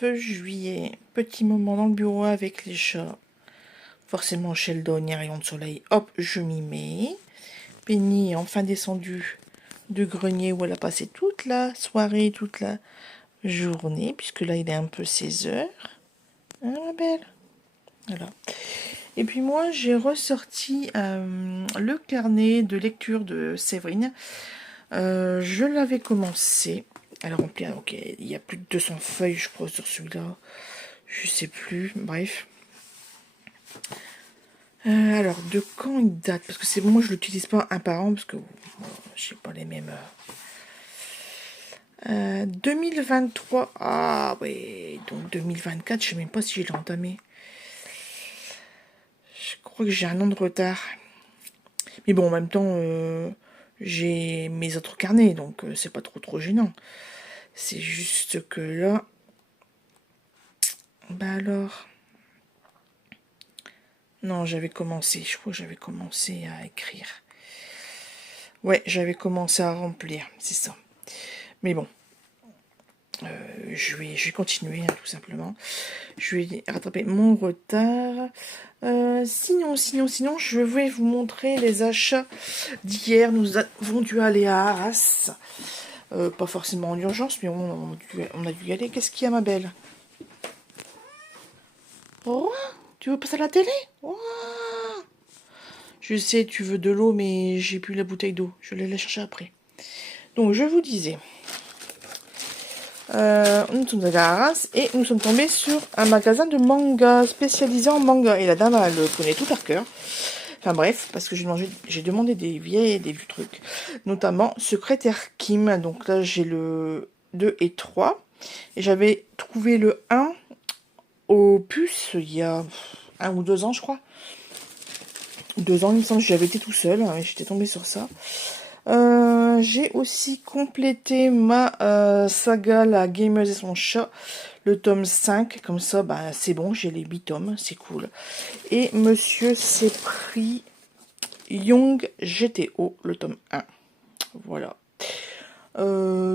29 juillet, petit moment dans le bureau avec les chats. Forcément Sheldon, il y a rayon de soleil, hop, je m'y mets. Penny est enfin descendue du grenier où elle a passé toute la soirée, toute la journée, puisque là il est un peu 16 heures. Hein, ma belle? Voilà. Et puis moi j'ai ressorti le carnet de lecture de Séverine. Je l'avais commencé. Alors, ok, il y a plus de 200 feuilles, je crois, sur celui-là. Je sais plus, bref. Alors, de quand il date? Parce que c'est bon, moi, je l'utilise pas un par an, parce que je sais pas les mêmes. 2023. Ah, ouais, donc 2024, je sais même pas si je l'ai entamé. Je crois que j'ai un an de retard. Mais bon, en même temps, j'ai mes autres carnets, donc c'est pas trop gênant. C'est juste que là... Bah alors... Non, j'avais commencé, je crois que j'avais commencé à écrire. Ouais, j'avais commencé à remplir, c'est ça. Mais bon, je vais continuer, hein, tout simplement. Je vais rattraper mon retard. Sinon, je vais vous montrer les achats d'hier. Nous avons dû aller à Arras. Pas forcément en urgence, mais on a dû y aller. Qu'est-ce qu'il y a, ma belle? Oh, tu veux passer à la télé? Oh. Je sais, tu veux de l'eau, mais j'ai plus la bouteille d'eau. Je vais la chercher après. Donc, je vous disais, nous sommes allés à Arras et nous sommes tombés sur un magasin de manga, spécialisé en manga. Et la dame, elle le connaît tout par cœur. Enfin bref, parce que j'ai demandé des vieux trucs. Notamment Secrétaire Kim. Donc là, j'ai le 2 et 3. Et j'avais trouvé le 1 au puce il y a 1 ou 2 ans, je crois. 2 ans, il me semble, j'avais été tout seul, hein, j'étais tombée sur ça. J'ai aussi complété ma saga La Gameuse et son chat, le tome 5, comme ça, bah, c'est bon, j'ai les 8 tomes, c'est cool. Et Monsieur s'est pris Young GTO, le tome 1. Voilà.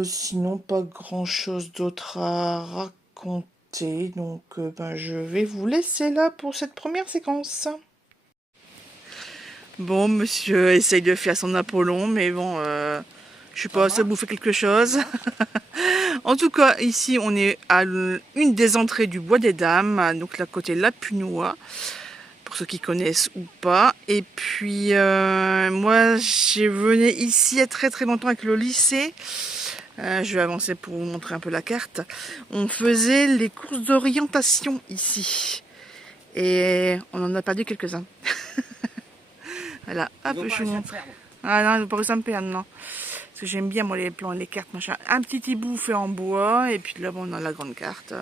Sinon, pas grand chose d'autre à raconter, donc ben, je vais vous laisser là pour cette première séquence. Bon, monsieur essaye de faire son Apollon, mais bon, je sais pas, ça bouffe quelque chose. En tout cas, ici, on est à une des entrées du Bois des Dames, donc là, côté La Punois, pour ceux qui connaissent ou pas. Et puis, moi, j'ai venu ici il y a très longtemps avec le lycée. Je vais avancer pour vous montrer un peu la carte. On faisait les courses d'orientation ici. Et on en a perdu quelques-uns. Voilà, hop, je vous montre. Ah non, ils n'ont pas réussi à me perdre, non. Parce que j'aime bien, moi, les plans, les cartes, machin. Un petit hibou fait en bois, et puis là, bon, on a la grande carte.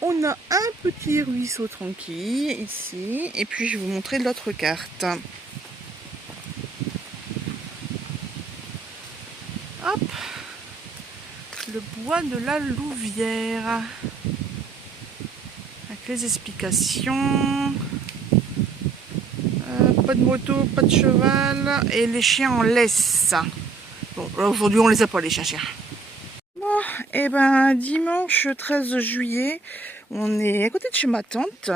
On a un petit ruisseau tranquille, ici. Et puis, je vais vous montrer l'autre carte. Hop. Le bois de la Louvière. Avec les explications. Pas de moto, pas de cheval. Et les chiens en laisse. Bon, aujourd'hui, on les a pas, les chiens. Bon, et ben, dimanche 13 juillet, on est à côté de chez ma tante,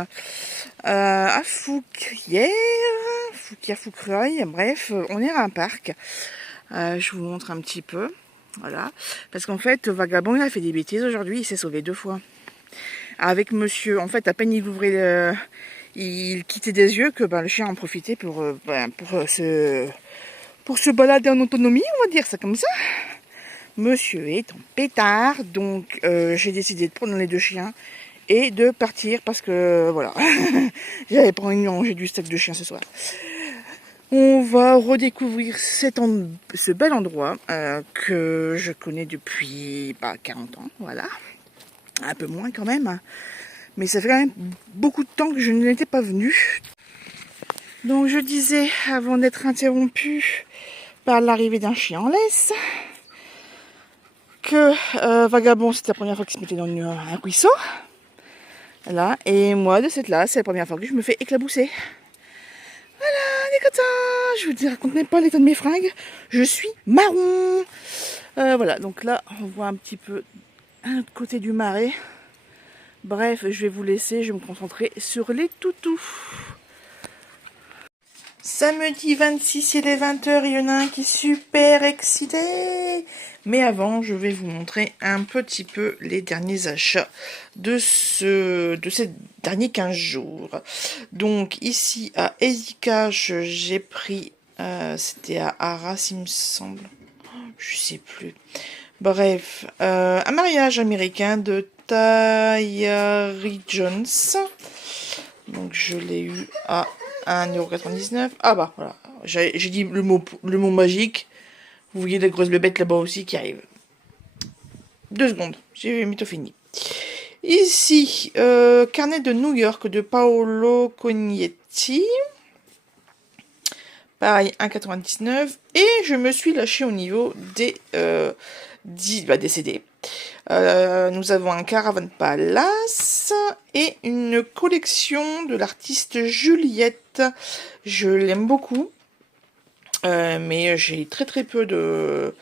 à Foucrière, Foucrière, bref, on est à un parc. Je vous montre un petit peu, voilà. Parce qu'en fait, Vagabond, il a fait des bêtises aujourd'hui, il s'est sauvé 2 fois. Avec monsieur, en fait, à peine il ouvrait il quittait des yeux que ben, le chien en profitait pour se balader en autonomie, on va dire ça comme ça. Monsieur est en pétard, donc j'ai décidé de prendre les 2 chiens et de partir parce que voilà, j'avais pas envie de manger du steak de chien ce soir. On va redécouvrir ce bel endroit que je connais depuis 40 ans, voilà, un peu moins quand même, mais ça fait quand même beaucoup de temps que je n'étais pas venue. Donc je disais, avant d'être interrompue par l'arrivée d'un chien en laisse, que Vagabond, c'était la première fois qu'il se mettait dans un ruisseau. Voilà. Et moi, de cette là, c'est la première fois que je me fais éclabousser. Voilà, les contents. Je vous raconte même pas l'état de mes fringues. Je suis marron. Voilà, donc là, on voit un petit peu un autre côté du marais. Bref, je vais vous laisser, je vais me concentrer sur les toutous. Samedi 26, il est 20h, il y en a un qui est super excité. Mais avant, je vais vous montrer un petit peu les derniers achats de ces derniers 15 jours. Donc ici à Easy Cash, j'ai pris, c'était à Arras il me semble, je sais plus. Bref, un mariage américain de Tayari Jones. Donc je l'ai eu à 1,99 €. Ah bah voilà, j'ai dit le mot magique. Vous voyez la grosse bébête là-bas aussi qui arrive. 2 secondes, j'ai bientôt fini. Ici, carnet de New York de Paolo Cognetti. Pareil, 1,99 €. Et je me suis lâché au niveau des CD. Nous avons un Caravan Palace et une collection de l'artiste Juliette. Je l'aime beaucoup, mais j'ai très peu de...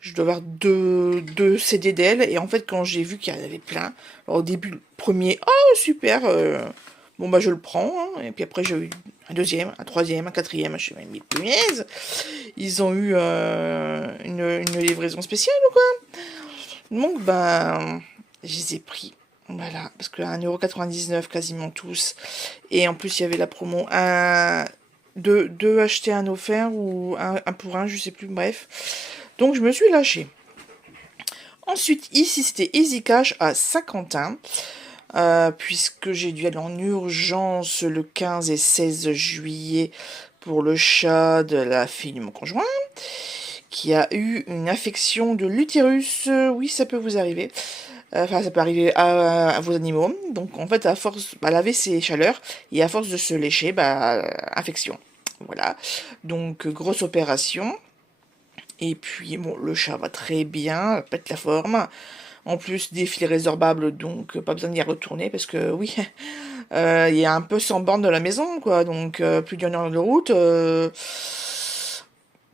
Je dois avoir deux CD d'elle, et en fait quand j'ai vu qu'il y en avait plein, alors au début le premier, oh super, bon bah je le prends, hein, et puis après j'ai eu un deuxième, un troisième, un quatrième, je suis même punaise, ils ont eu une livraison spéciale ou quoi? Donc, ben, je les ai pris. Voilà, parce que 1,99 € quasiment tous. Et en plus, il y avait la promo. Deux achetés, un offert, ou un pour un, je sais plus, bref. Donc, je me suis lâchée. Ensuite, ici, c'était Easy Cash à Saint-Quentin. Puisque j'ai dû aller en urgence le 15 et 16 juillet pour le chat de la fille de mon conjoint, qui a eu une infection de l'utérus. Oui, ça peut vous arriver. Enfin, ça peut arriver à vos animaux. Donc, en fait, à force, elle avait ses chaleurs, et à force de se lécher, infection. Voilà. Donc, grosse opération. Et puis, bon, le chat va très bien, pète la forme. En plus, des fils résorbables, donc pas besoin d'y retourner, parce que, oui, il y a un peu 100 bornes de la maison, quoi. Donc, plus d'une heure de route.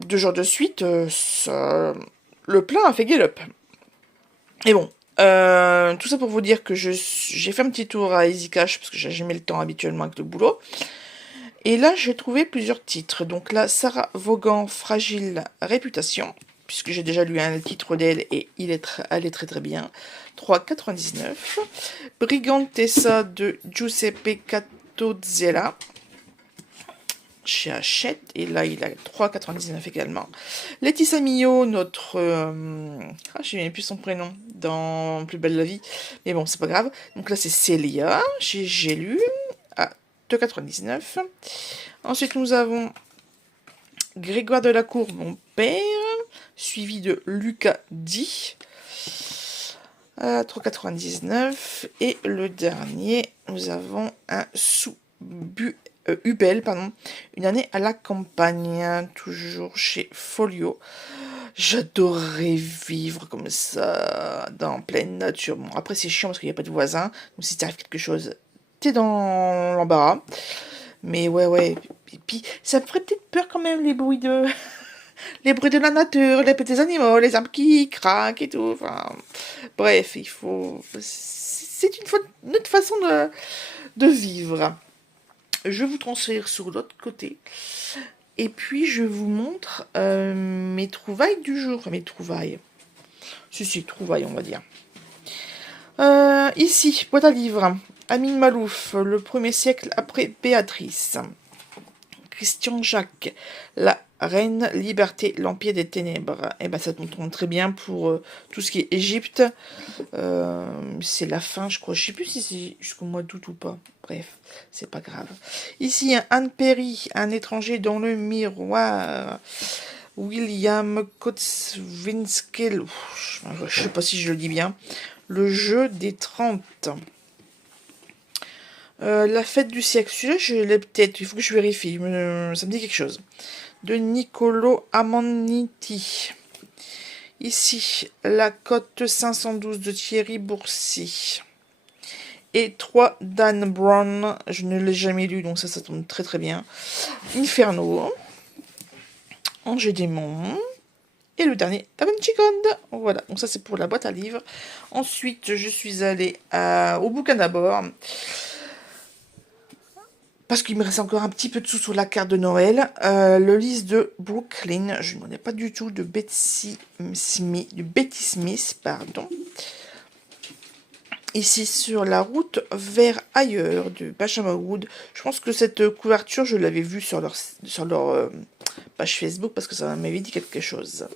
2 jours de suite, le plein a fait galop. Et bon, tout ça pour vous dire que j'ai fait un petit tour à Easy Cash, parce que j'ai jamais le temps habituellement avec le boulot. Et là, j'ai trouvé plusieurs titres. Donc là, Sarah Vaughan, Fragile Réputation, puisque j'ai déjà lu un titre d'elle, et elle est très bien. 3,99 €. Brigantessa de Giuseppe Cattozzella chez Hachette, et là il a 3,99 € également. Laetitia Millot, notre je ne sais plus son prénom dans Plus belle la vie, mais bon, c'est pas grave. Donc là c'est Célia chez J'ai lu à 2,99 €. Ensuite nous avons Grégoire Delacour, mon père, suivi de Lucas Di à 3,99 €. Et le dernier, nous avons un Hubel, une année à la campagne, toujours chez Folio. J'adorerais vivre comme ça, dans pleine nature. Bon, après c'est chiant parce qu'il n'y a pas de voisins, donc si t'arrive quelque chose, t'es dans l'embarras. Mais ouais, et puis ça me ferait peut-être peur quand même, les bruits de... les bruits de la nature, les petits animaux, les arbres qui craquent et tout, enfin... Bref, il faut... C'est une autre façon de vivre. Je vous transfère sur l'autre côté. Et puis, je vous montre mes trouvailles du jour. Enfin, mes trouvailles. Si, trouvailles, on va dire. Ici, boîte à livres. Amine Malouf, le 1er siècle après Béatrice. Christian Jacques, la reine liberté, l'empire des ténèbres. Et ben ça tombe très bien pour tout ce qui est Égypte. C'est la fin, je crois. Je sais plus si c'est jusqu'au mois d'août ou pas. Bref, c'est pas grave. Ici, Anne Perry, un étranger dans le miroir. William Kotzwinkel, je sais pas si je le dis bien. Le jeu des 30. La fête du siècle, celui-là je l'ai peut-être, il faut que je vérifie, ça me dit quelque chose. De Niccolo Amaniti. Ici, la cote 512 de Thierry Boursi. Et 3 Dan Brown, je ne l'ai jamais lu, donc ça tombe très bien. Inferno. Angers Démon. Et le dernier, Da Vinci Code. Voilà, donc ça c'est pour la boîte à livres. Ensuite, je suis allée au bouquin d'abord. Parce qu'il me reste encore un petit peu de sous sur la carte de Noël. Le livre de Brooklyn, je ne connais pas du tout, de Betty Smith, pardon. Ici sur la route vers ailleurs de Benjamin Wood. Je pense que cette couverture, je l'avais vue sur leur page Facebook parce que ça m'avait dit quelque chose.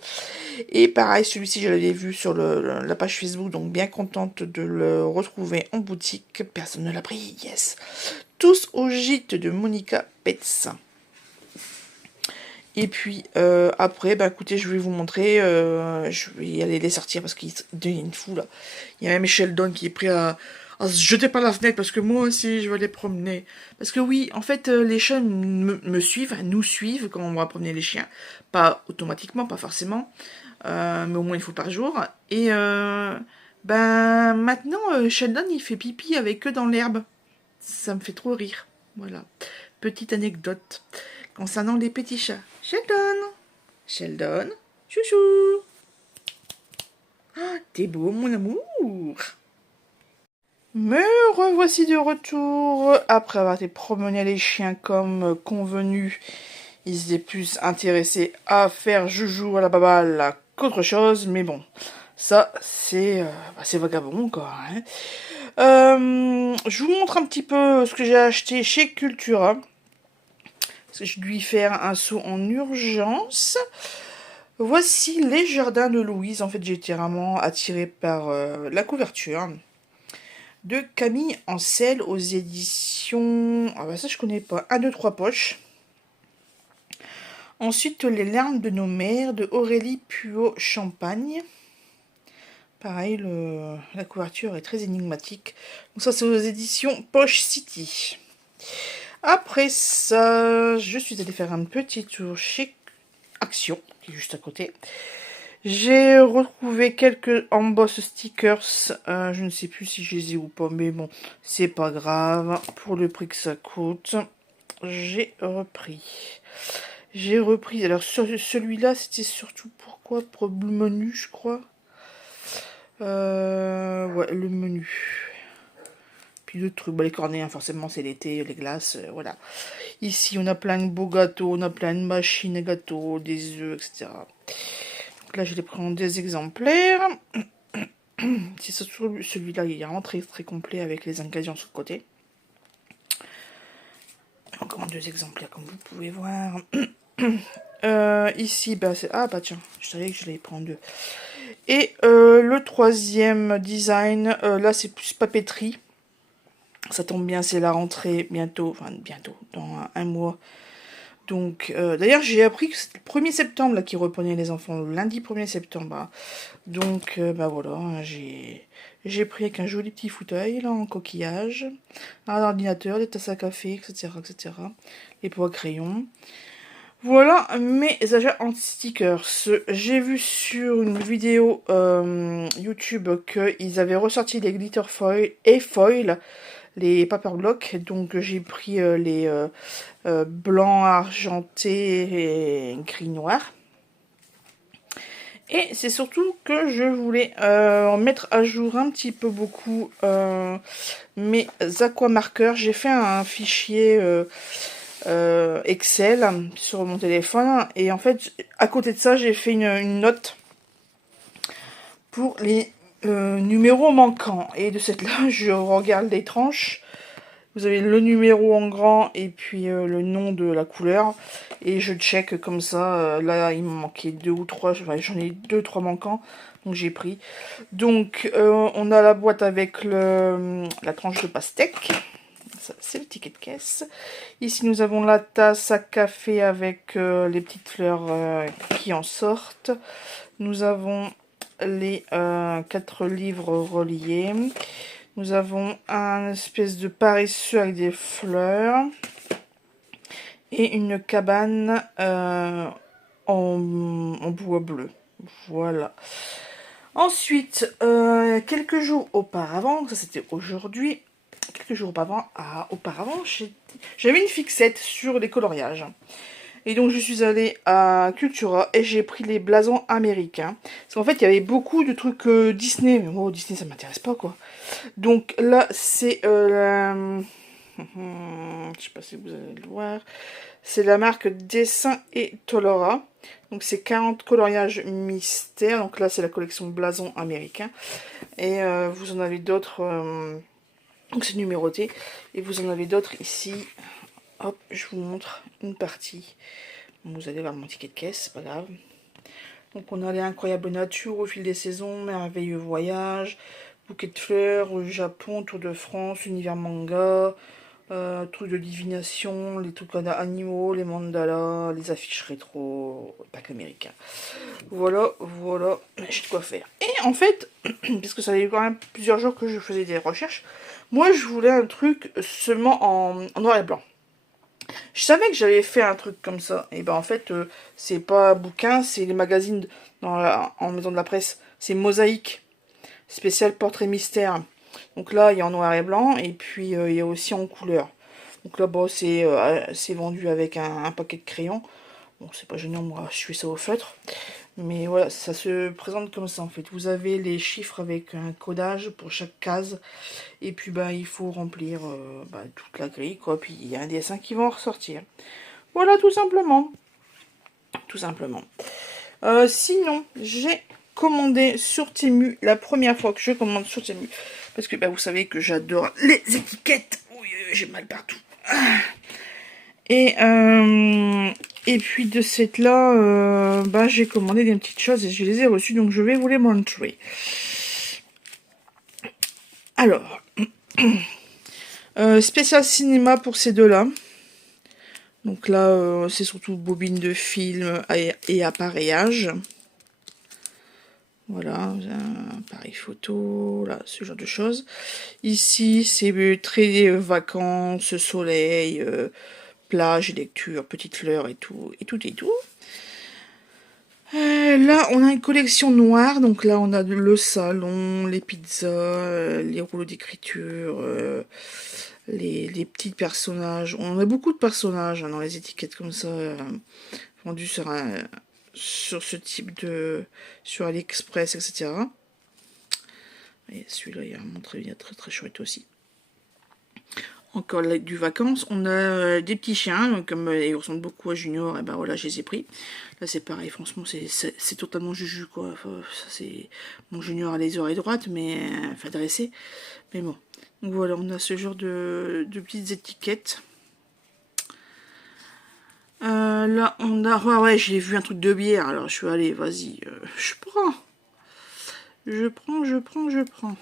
Et pareil, celui-ci, je l'avais vu sur la page Facebook, donc bien contente de le retrouver en boutique. Personne ne l'a pris, yes. Tous au gîte de Monica Betts. Et puis après, bah écoutez, je vais vous montrer, je vais y aller les sortir parce qu'il y a une foule là. Il y a même Sheldon qui est prêt à se jeter par la fenêtre parce que moi aussi je vais aller promener. Parce que oui, en fait, les chiens me suivent, nous suivent quand on va promener les chiens. Pas automatiquement, pas forcément, mais au moins une fois par jour. Et ben maintenant, Sheldon il fait pipi avec eux dans l'herbe. Ça me fait trop rire. Voilà. Petite anecdote concernant les petits chats. Sheldon, chouchou. Ah, t'es beau, mon amour. Me revoici de retour. Après avoir été promener les chiens comme convenu, ils étaient plus intéressés à faire joujou à la baballe qu'autre chose. Mais bon, ça, c'est vagabond, quoi. Hein. Je vous montre un petit peu ce que j'ai acheté chez Cultura. Parce que je dois faire un saut en urgence. Voici les jardins de Louise. En fait, j'ai été vraiment attirée par la couverture de Camille Ancel aux éditions... Ah bah ça, je connais pas. 1, 2, 3 poches. Ensuite, Les larmes de nos mères de Aurélie Puot-Champagne. Pareil, la couverture est très énigmatique. Donc ça, c'est aux éditions Poche City. Après ça, je suis allée faire un petit tour chez Action, qui est juste à côté. J'ai retrouvé quelques emboss stickers. Je ne sais plus si je les ai ou pas, mais bon, c'est pas grave. Pour le prix que ça coûte, j'ai repris. Alors, celui-là, c'était surtout pourquoi? Pour le menu, je crois. Ouais, le menu. Puis le truc, les cornets, hein, forcément, c'est l'été, les glaces, voilà. Ici, on a plein de beaux gâteaux, on a plein de machines à gâteaux, des œufs, etc. Donc là, je les prends des exemplaires. C'est surtout celui-là, il est vraiment très, très complet avec les ingrédients sur le côté. Encore 2 exemplaires, comme vous pouvez voir. Ici, bah, c'est... Ah, bah tiens, je savais que je l'allais prendre 2. Et le troisième design, là, c'est plus papeterie. Ça tombe bien, c'est la rentrée bientôt, enfin bientôt, dans un mois. Donc, d'ailleurs, j'ai appris que c'était le 1er septembre là qui reprenait les enfants, le lundi 1er septembre. Donc, bah voilà, j'ai pris avec un joli petit fauteuil là en coquillage, un ordinateur, des tasses à café, etc., etc. Les pots à crayon. Voilà mes achats en stickers. J'ai vu sur une vidéo YouTube qu'ils avaient ressorti les glitter foil et foil, les paper blocks. Donc j'ai pris les blancs, argentés et gris noir. Et c'est surtout que je voulais mettre à jour un petit peu beaucoup mes aquamarqueurs. J'ai fait un fichier Excel sur mon téléphone et en fait à côté de ça j'ai fait une note pour les numéros manquants, et de cette là je regarde les tranches. Vous avez le numéro en grand et puis le nom de la couleur et je check comme ça. Là il me manquait 2 ou 3, enfin, j'en ai 2-3 manquants, donc j'ai pris. Donc on a la boîte avec la tranche de pastèque. C'est le ticket de caisse. Ici, nous avons la tasse à café avec les petites fleurs qui en sortent. Nous avons les 4 livres reliés. Nous avons un espèce de paresseux avec des fleurs. Et une cabane en bois bleu. Voilà. Ensuite, quelques jours auparavant, ça c'était aujourd'hui, quelques jours auparavant, j'avais une fixette sur les coloriages. Et donc je suis allée à Cultura et j'ai pris les blasons américains. Parce qu'en fait il y avait beaucoup de trucs Disney. Mais moi Disney ça m'intéresse pas quoi. Donc là c'est je sais pas si vous allez le voir. C'est la marque Dessin et Tolora. Donc c'est 40 coloriages mystères. Donc là c'est la collection blason américain. Et vous en avez d'autres. Donc c'est numéroté. Et vous en avez d'autres ici. Hop, je vous montre une partie. Vous allez voir mon ticket de caisse, c'est pas grave. Donc on a les incroyables natures au fil des saisons, merveilleux voyage, bouquet de fleurs, au Japon, Tour de France, univers manga, trucs de divination, les trucs animaux, les mandalas, les affiches rétro, pack américain. Voilà, voilà, j'ai de quoi faire. Et en fait, parce que ça fait quand même plusieurs jours que je faisais des recherches, moi je voulais un truc seulement en noir et blanc. Je savais que j'avais fait un truc comme ça. Et ben en fait, c'est pas bouquin, c'est les magazines en maison de la presse. C'est Mosaïque, spécial portrait mystère. Donc là, il y a en noir et blanc, et puis il y a aussi en couleur. Donc là, bon, c'est vendu avec un paquet de crayons. Bon, c'est pas gênant, moi, je fais ça au feutre. Mais voilà, ça se présente comme ça en fait. Vous avez les chiffres avec un codage pour chaque case. Et puis bah, il faut remplir toute la grille, quoi. Puis il y a un dessin qui va en ressortir. Voilà, tout simplement. Tout simplement. Sinon, j'ai commandé sur Temu, la première fois que je commande sur Temu. Parce que bah, vous savez que j'adore les étiquettes. Oui, j'ai mal partout. Et puis de cette là, j'ai commandé des petites choses et je les ai reçues, donc je vais vous les montrer. Alors, spécial cinéma pour ces deux-là. Donc là, c'est surtout bobine de film et appareillage. Voilà, un appareil photo, là, ce genre de choses. Ici, c'est très vacances, soleil, plage, lecture, petites fleurs et tout, et tout, et tout. Là, on a une collection noire. Donc là, on a le salon, les pizzas, les rouleaux d'écriture, les petits personnages. On a beaucoup de personnages dans les étiquettes comme ça, vendus sur ce type de... sur AliExpress, etc. Et celui-là, il y a un très très chouette aussi. Encore du vacances, on a des petits chiens, donc comme ils ressemblent beaucoup à Junior, et ben voilà, je les ai pris. Là c'est pareil, franchement c'est totalement juju quoi. Enfin, ça c'est mon Junior a les oreilles droites, mais enfin dressé. Mais bon, donc voilà, on a ce genre de petites étiquettes. Là on a, ouais, j'ai vu un truc de bière, alors je suis allée, vas-y, je prends. Je prends.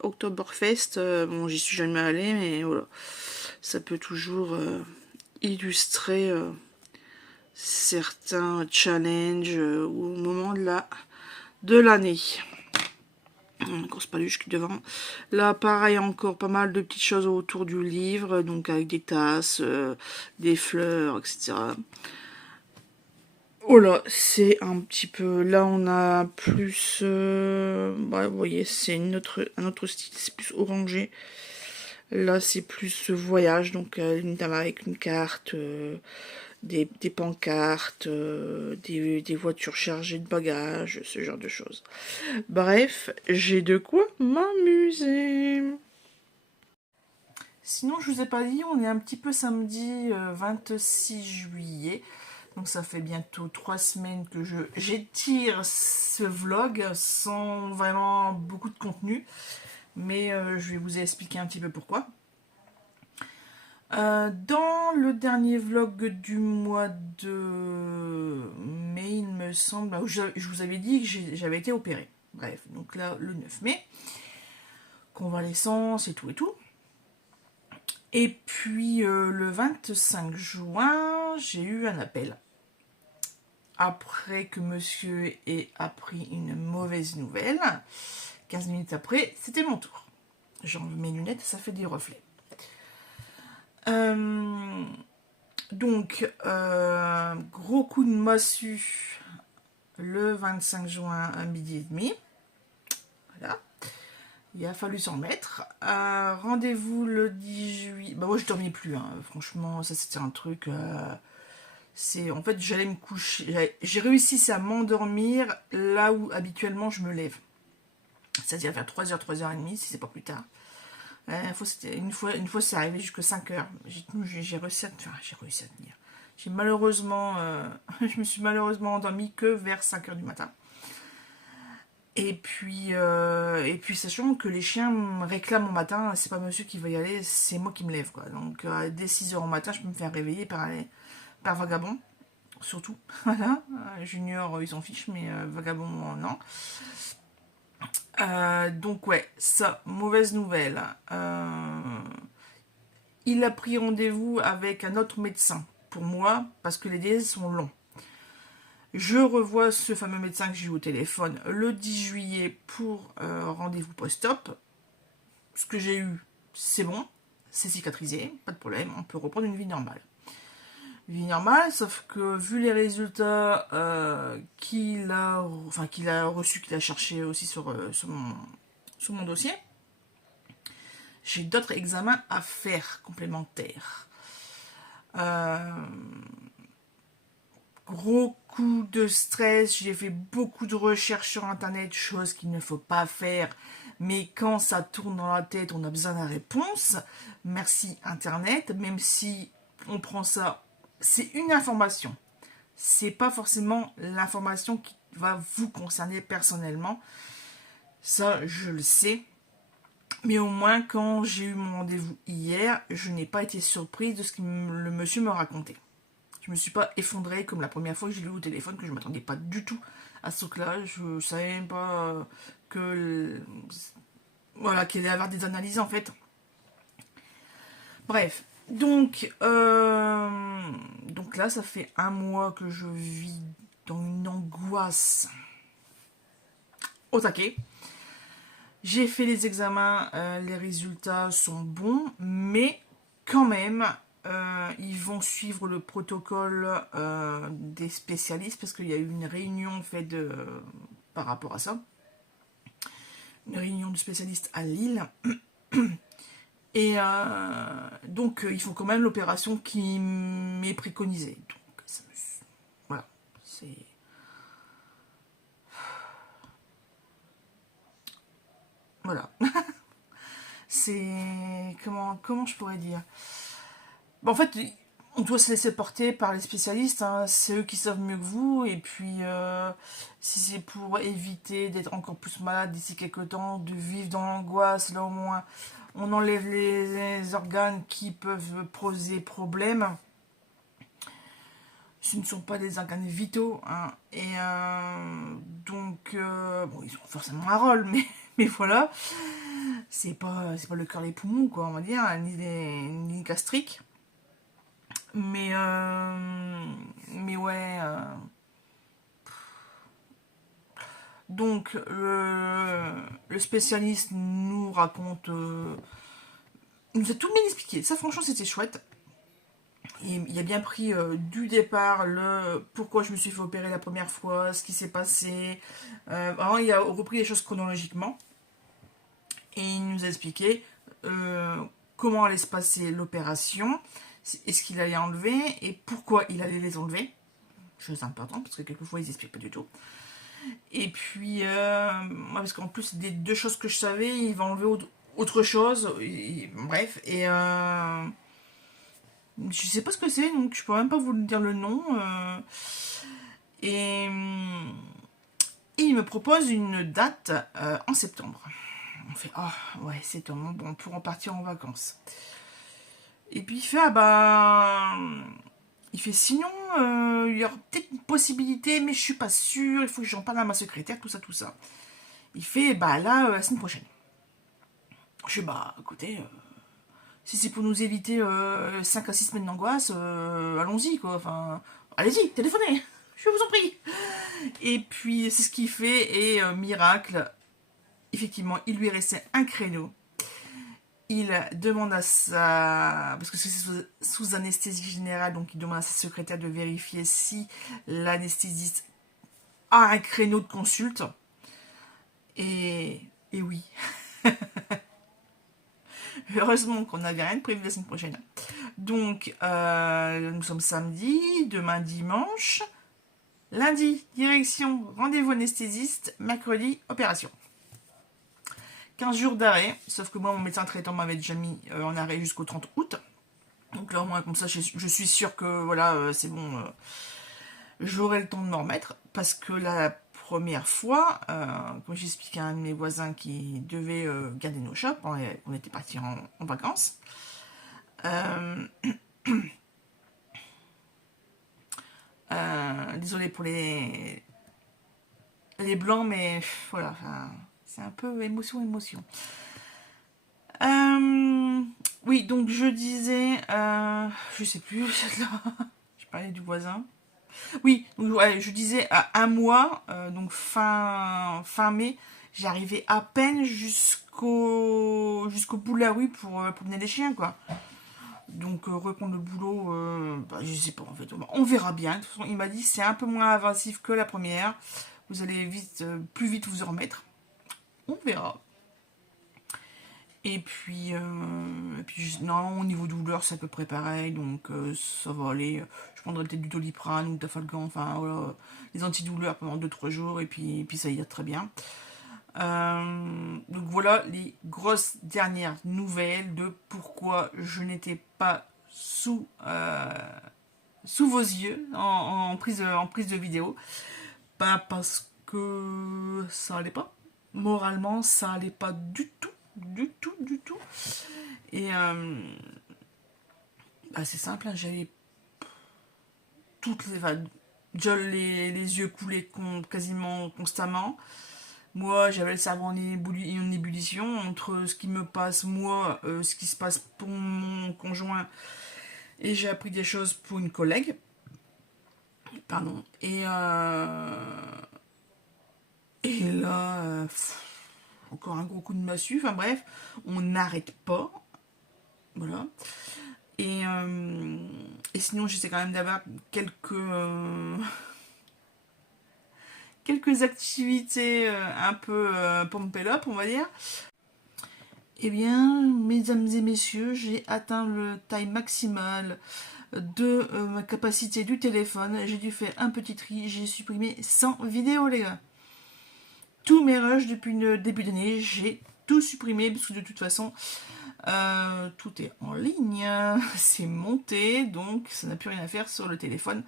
Oktoberfest, bon j'y suis jamais allée, mais voilà, ça peut toujours illustrer certains challenges au moment de l'année. Grosse paluche qui devant. Là pareil, encore pas mal de petites choses autour du livre, donc avec des tasses, des fleurs, etc. Oh là, c'est un petit peu... Là, on a plus... vous voyez, c'est un autre style, c'est plus orangé. Là, c'est plus voyage, donc une dame avec une carte, des pancartes, des voitures chargées de bagages, ce genre de choses. Bref, j'ai de quoi m'amuser. Sinon, je vous ai pas dit, on est un petit peu samedi 26 juillet. Donc ça fait bientôt 3 semaines que j'étire ce vlog sans vraiment beaucoup de contenu. Mais je vais vous expliquer un petit peu pourquoi. Dans le dernier vlog du mois de mai, il me semble, où je vous avais dit que j'avais été opérée. Bref, donc là, le 9 mai, convalescence et tout et tout. Et puis le 25 juin, j'ai eu un appel. Après que monsieur ait appris une mauvaise nouvelle, 15 minutes après, c'était mon tour. J'enlève mes lunettes, ça fait des reflets. Donc, gros coup de massue le 25 juin à midi et demi. Voilà. Il a fallu s'en mettre. Rendez-vous le 10 juillet. Bah moi je dormais plus, hein. Franchement, ça c'était un truc... En fait, j'allais me coucher. J'ai réussi à m'endormir là où habituellement je me lève. C'est-à-dire vers 3h, 3h30, si c'est pas plus tard. Une fois c'est arrivé jusqu'à 5h. J'ai réussi j'ai réussi à tenir. J'ai malheureusement, je me suis malheureusement endormie que vers 5h du matin. Et puis sachant que les chiens me réclament au matin, c'est pas monsieur qui va y aller, c'est moi qui me lève, quoi. Donc dès 6h au matin, je peux me faire réveiller par Vagabond, surtout. Voilà, Junior, ils s'en fichent, mais Vagabond, non. Donc ouais, ça, mauvaise nouvelle. Il a pris rendez-vous avec un autre médecin pour moi, parce que les délais sont longs. Je revois ce fameux médecin que j'ai eu au téléphone le 10 juillet pour rendez-vous post-op. Ce que j'ai eu, c'est bon, c'est cicatrisé, pas de problème, on peut reprendre une vie normale. Une vie normale, sauf que vu les résultats qu'il a reçus, qu'il a cherché aussi sur mon dossier, j'ai d'autres examens à faire complémentaires. Gros coup de stress, j'ai fait beaucoup de recherches sur internet, chose qu'il ne faut pas faire, mais quand ça tourne dans la tête, on a besoin de la réponse. Merci internet, même si on prend ça, c'est une information. C'est pas forcément l'information qui va vous concerner personnellement. Ça, je le sais. Mais au moins, quand j'ai eu mon rendez-vous hier, je n'ai pas été surprise de ce que le monsieur me racontait. Je me suis pas effondrée comme la première fois que j'ai lu au téléphone, que je m'attendais pas du tout à ce truc-là. Je savais même pas voilà, qu'il allait y avoir des analyses en fait. Bref, donc là, ça fait un mois que je vis dans une angoisse au taquet. J'ai fait les examens, les résultats sont bons, mais quand même, ils vont suivre le protocole des spécialistes parce qu'il y a eu une réunion faite par rapport à ça. Une réunion de spécialistes à Lille. Et donc, ils font quand même l'opération qui m'est préconisée. Donc, voilà, c'est... Voilà. C'est... Comment je pourrais dire? En fait, on doit se laisser porter par les spécialistes, hein. C'est eux qui savent mieux que vous. Et puis, si c'est pour éviter d'être encore plus malade d'ici quelques temps, de vivre dans l'angoisse, là au moins, on enlève les organes qui peuvent poser problème. Ce ne sont pas des organes vitaux, hein. Et bon, ils ont forcément un rôle, mais voilà. C'est pas le cœur, les poumons, quoi, on va dire, ni gastrique. Mais ouais. Donc, le spécialiste nous raconte. Il nous a tout bien expliqué. Ça, franchement, c'était chouette. Il a bien pris du départ le pourquoi je me suis fait opérer la première fois, ce qui s'est passé. Vraiment, il a repris les choses chronologiquement. Et il nous a expliqué comment allait se passer l'opération, est-ce qu'il allait enlever et pourquoi il allait les enlever. Chose importante parce que quelquefois ils expliquent pas du tout. Et puis, moi, parce qu'en plus des deux choses que je savais, il va enlever autre chose. Bref, et je sais pas ce que c'est, donc je peux même pas vous dire le nom. Et, et il me propose une date en septembre. On fait, oh ouais, c'est bon, on pourra partir en vacances. Et puis il fait, il fait sinon, il y aura peut-être une possibilité, mais je suis pas sûre, il faut que j'en parle à ma secrétaire, tout ça, tout ça. Il fait, là, la semaine prochaine. Je fais, écoutez, si c'est pour nous éviter 5 à 6 semaines d'angoisse, allons-y, quoi. Enfin, allez-y, téléphonez, je vous en prie. Et puis, c'est ce qu'il fait, et miracle, effectivement, il lui restait un créneau. Il demande à parce que c'est sous anesthésie générale, donc il demande à sa secrétaire de vérifier si l'anesthésiste a un créneau de consulte. Et oui. Heureusement qu'on n'avait rien de prévu la semaine prochaine. Donc, nous sommes samedi, demain dimanche. Lundi, direction, rendez-vous anesthésiste. Mercredi, opération. 15 jours d'arrêt, sauf que moi, mon médecin traitant m'avait déjà mis en arrêt jusqu'au 30 août. Donc là, au moins, comme ça, je suis sûre que, voilà, c'est bon, j'aurai le temps de m'en remettre. Parce que la première fois, comme j'expliquais à un de mes voisins qui devait garder nos chats, on était partis en vacances, désolé pour les blancs, mais voilà, c'est un peu émotion. Oui, donc je disais, je sais plus, je parlais du voisin. Oui, donc, ouais, je disais à un mois, donc fin mai, j'arrivais à peine jusqu'au bout de la rue pour mener les chiens, quoi. Donc reprendre le boulot, je sais pas en fait, on verra bien. De toute façon, il m'a dit c'est un peu moins invasif que la première. Vous allez vite, plus vite vous en remettre. On verra. Et puis non, au niveau douleur, c'est à peu près pareil, donc ça va aller. Je prendrai peut-être du Doliprane ou d'Afalgan, enfin voilà, les antidouleurs pendant 2-3 jours, et puis ça ira très bien. Donc voilà les grosses dernières nouvelles de pourquoi je n'étais pas sous vos yeux en prise de vidéo. Pas parce que ça allait pas. Moralement, ça allait pas du tout. Du tout. Et c'est simple, hein, j'avais toutes les... Enfin, déjà les yeux coulaient quasiment constamment. Moi, j'avais le cerveau en ébullition entre ce qui me passe, moi, ce qui se passe pour mon conjoint, et j'ai appris des choses pour une collègue. Pardon. Et là, encore un gros coup de massue. Enfin bref, on n'arrête pas. Voilà. Et sinon, j'essaie quand même d'avoir quelques activités un peu pump up, on va dire. Eh bien, mesdames et messieurs, j'ai atteint le taille maximale de ma capacité du téléphone. J'ai dû faire un petit tri, j'ai supprimé 100 vidéos, les gars. Tous mes rushs depuis le début d'année, j'ai tout supprimé, parce que de toute façon, tout est en ligne, c'est monté, donc ça n'a plus rien à faire sur le téléphone.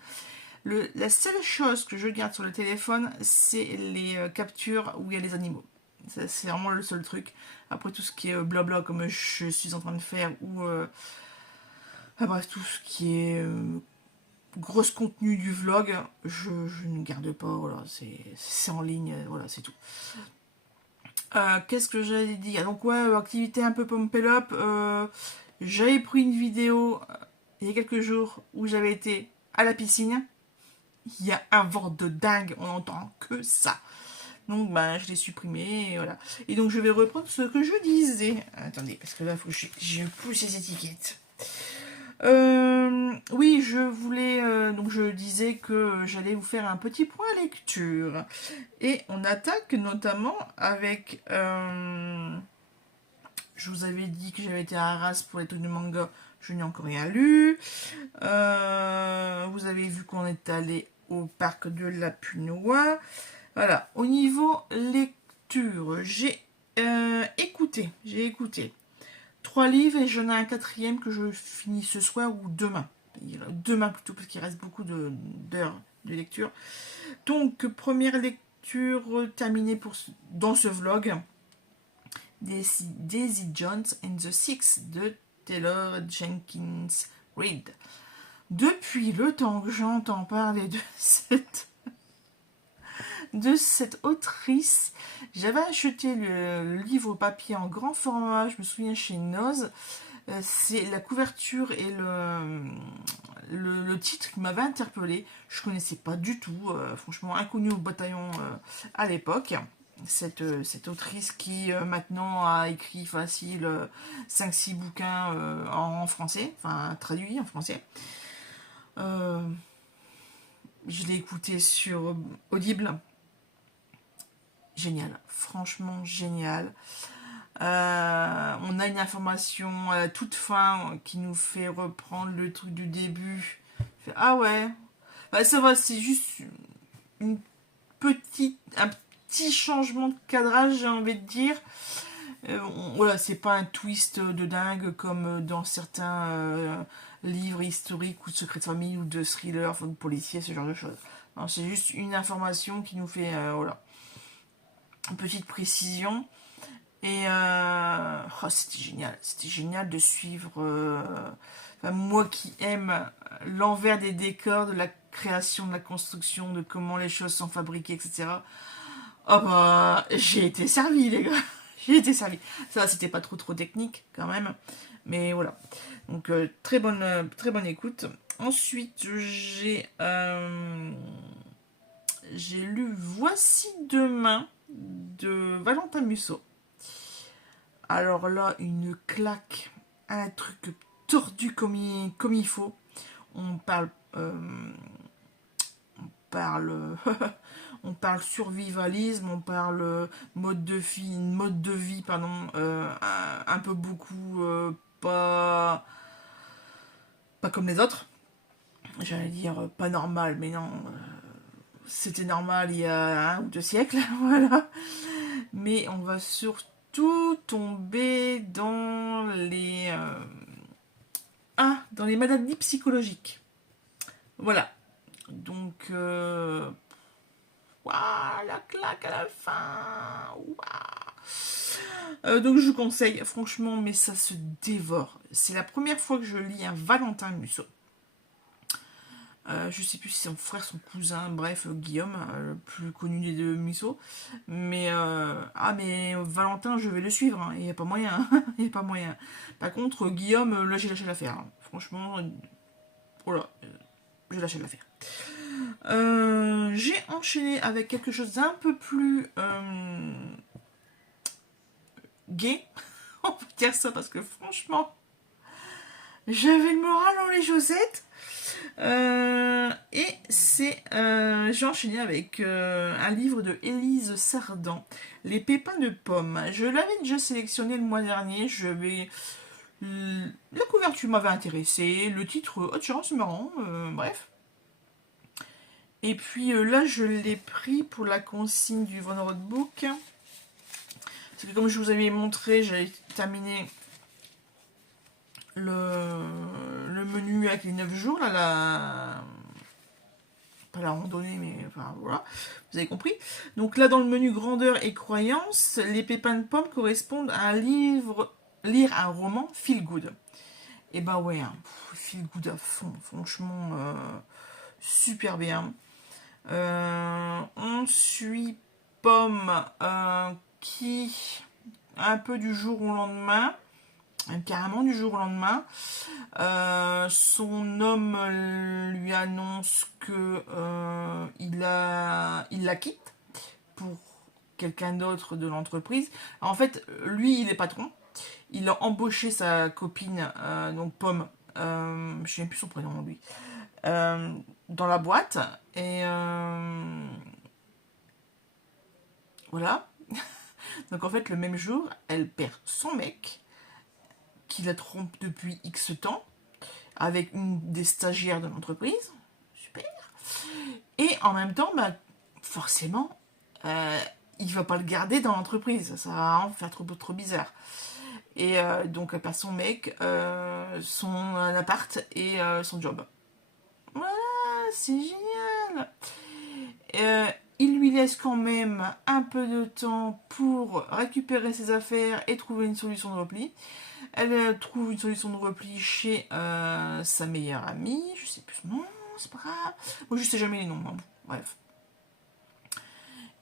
La seule chose que je garde sur le téléphone, c'est les captures où il y a les animaux. C'est vraiment le seul truc. Après tout ce qui est blabla comme je suis en train de faire, ou bref, tout ce qui est gros contenu du vlog, je ne garde pas, voilà, c'est en ligne, voilà, c'est tout. Qu'est-ce que j'allais dire? Donc ouais, activité un peu pump up. J'avais pris une vidéo il y a quelques jours où j'avais été à la piscine. Il y a un vent de dingue, on n'entend que ça. Donc je l'ai supprimé, et voilà. Et donc je vais reprendre ce que je disais. Attendez, parce que là, il faut que je pousse les étiquettes. Oui, je voulais... donc je disais que j'allais vous faire un petit point lecture. Et on attaque notamment avec... je vous avais dit que j'avais été à Arras pour les trucs de manga. Je n'ai encore rien lu. Vous avez vu qu'on est allé au parc de la Punois. Voilà. Au niveau lecture, j'ai écouté. 3 livres et j'en ai un 4e que je finis ce soir ou demain. Demain plutôt, parce qu'il reste beaucoup d'heures de lecture. Donc, première lecture terminée dans ce vlog. Daisy Jones and the Six de Taylor Jenkins Reid. Depuis le temps que j'entends parler de cette autrice, j'avais acheté le livre papier en grand format, je me souviens, chez Noz. C'est la couverture et le titre qui m'avait interpellé. Je connaissais pas du tout, franchement inconnu au bataillon à l'époque. Cette autrice qui maintenant a écrit facile 5-6 bouquins en français, enfin traduits en français. Je l'ai écouté sur Audible. Génial, franchement génial. On a une information à la toute fin qui nous fait reprendre le truc du début. Ah ouais. Bah, ça va, c'est juste une un petit changement de cadrage, j'ai envie de dire. Voilà, c'est pas un twist de dingue comme dans certains livres historiques ou de secrets de famille ou de thrillers, enfin, de policiers, ce genre de choses. C'est juste une information qui nous fait voilà, une petite précision. Et oh, c'était génial de suivre. Enfin, moi qui aime l'envers des décors, de la création, de la construction, de comment les choses sont fabriquées, etc. Oh bah, j'ai été servi, les gars. J'ai été servi. Ça, c'était pas trop technique quand même, mais voilà. Donc très bonne écoute. Ensuite, j'ai lu Voici demain de Valentin Musso. Alors là, une claque, un truc tordu comme il faut. On parle, parle, on parle survivalisme, on parle mode de vie, pardon, un peu beaucoup, pas comme les autres. J'allais dire pas normal, mais non, c'était normal il y a 1 ou 2 siècles, voilà. Mais on va surtout tomber dans les maladies psychologiques. Voilà. Donc, waouh, la claque à la fin. Donc je vous conseille, franchement, mais ça se dévore. C'est la première fois que je lis un Valentin Musso. Je sais plus si c'est son frère, son cousin, bref, Guillaume, le plus connu des deux Musso. Mais mais Valentin, je vais le suivre, hein. Il n'y a pas moyen, il y a pas moyen. Par contre, Guillaume, là j'ai lâché l'affaire, hein. Franchement, voilà, j'ai lâché l'affaire. J'ai enchaîné avec quelque chose d'un peu plus gay, on va dire ça parce que franchement, j'avais le moral dans les chaussettes. J'ai enchaîné avec un livre de Élise Sardan, Les pépins de pommes. Je l'avais déjà sélectionné le mois dernier. La couverture m'avait intéressé, le titre, oh tiens, c'est marrant, bref. Et puis là, je l'ai pris pour la consigne du Von Rothbook. Parce que comme je vous avais montré, j'avais terminé le menu avec les 9 jours, là, pas la randonnée, mais enfin voilà, vous avez compris. Donc là, dans le menu grandeur et croyance, les pépins de pommes correspondent à lire un roman feel good. Et bah ouais, hein, feel good à fond, franchement, super bien. On suit Pomme qui, un peu du jour au lendemain, carrément du jour au lendemain, son homme lui annonce que il la quitte pour quelqu'un d'autre de l'entreprise. En fait, lui, il est patron. Il a embauché sa copine, donc Pomme, je ne sais plus son prénom, lui, dans la boîte. Et voilà. Donc en fait, le même jour, elle perd son mec, qui la trompe depuis X temps, avec une des stagiaires de l'entreprise. Super. Et en même temps, bah, forcément, il va pas le garder dans l'entreprise. Ça va en faire trop bizarre. Et donc, elle perd son mec, son appart et son job. Voilà, c'est génial. Il lui laisse quand même un peu de temps pour récupérer ses affaires et trouver une solution de repli. Elle trouve une solution de repli chez sa meilleure amie. Je sais plus son nom, c'est pas grave. Moi, je sais jamais les noms. Hein. Bref.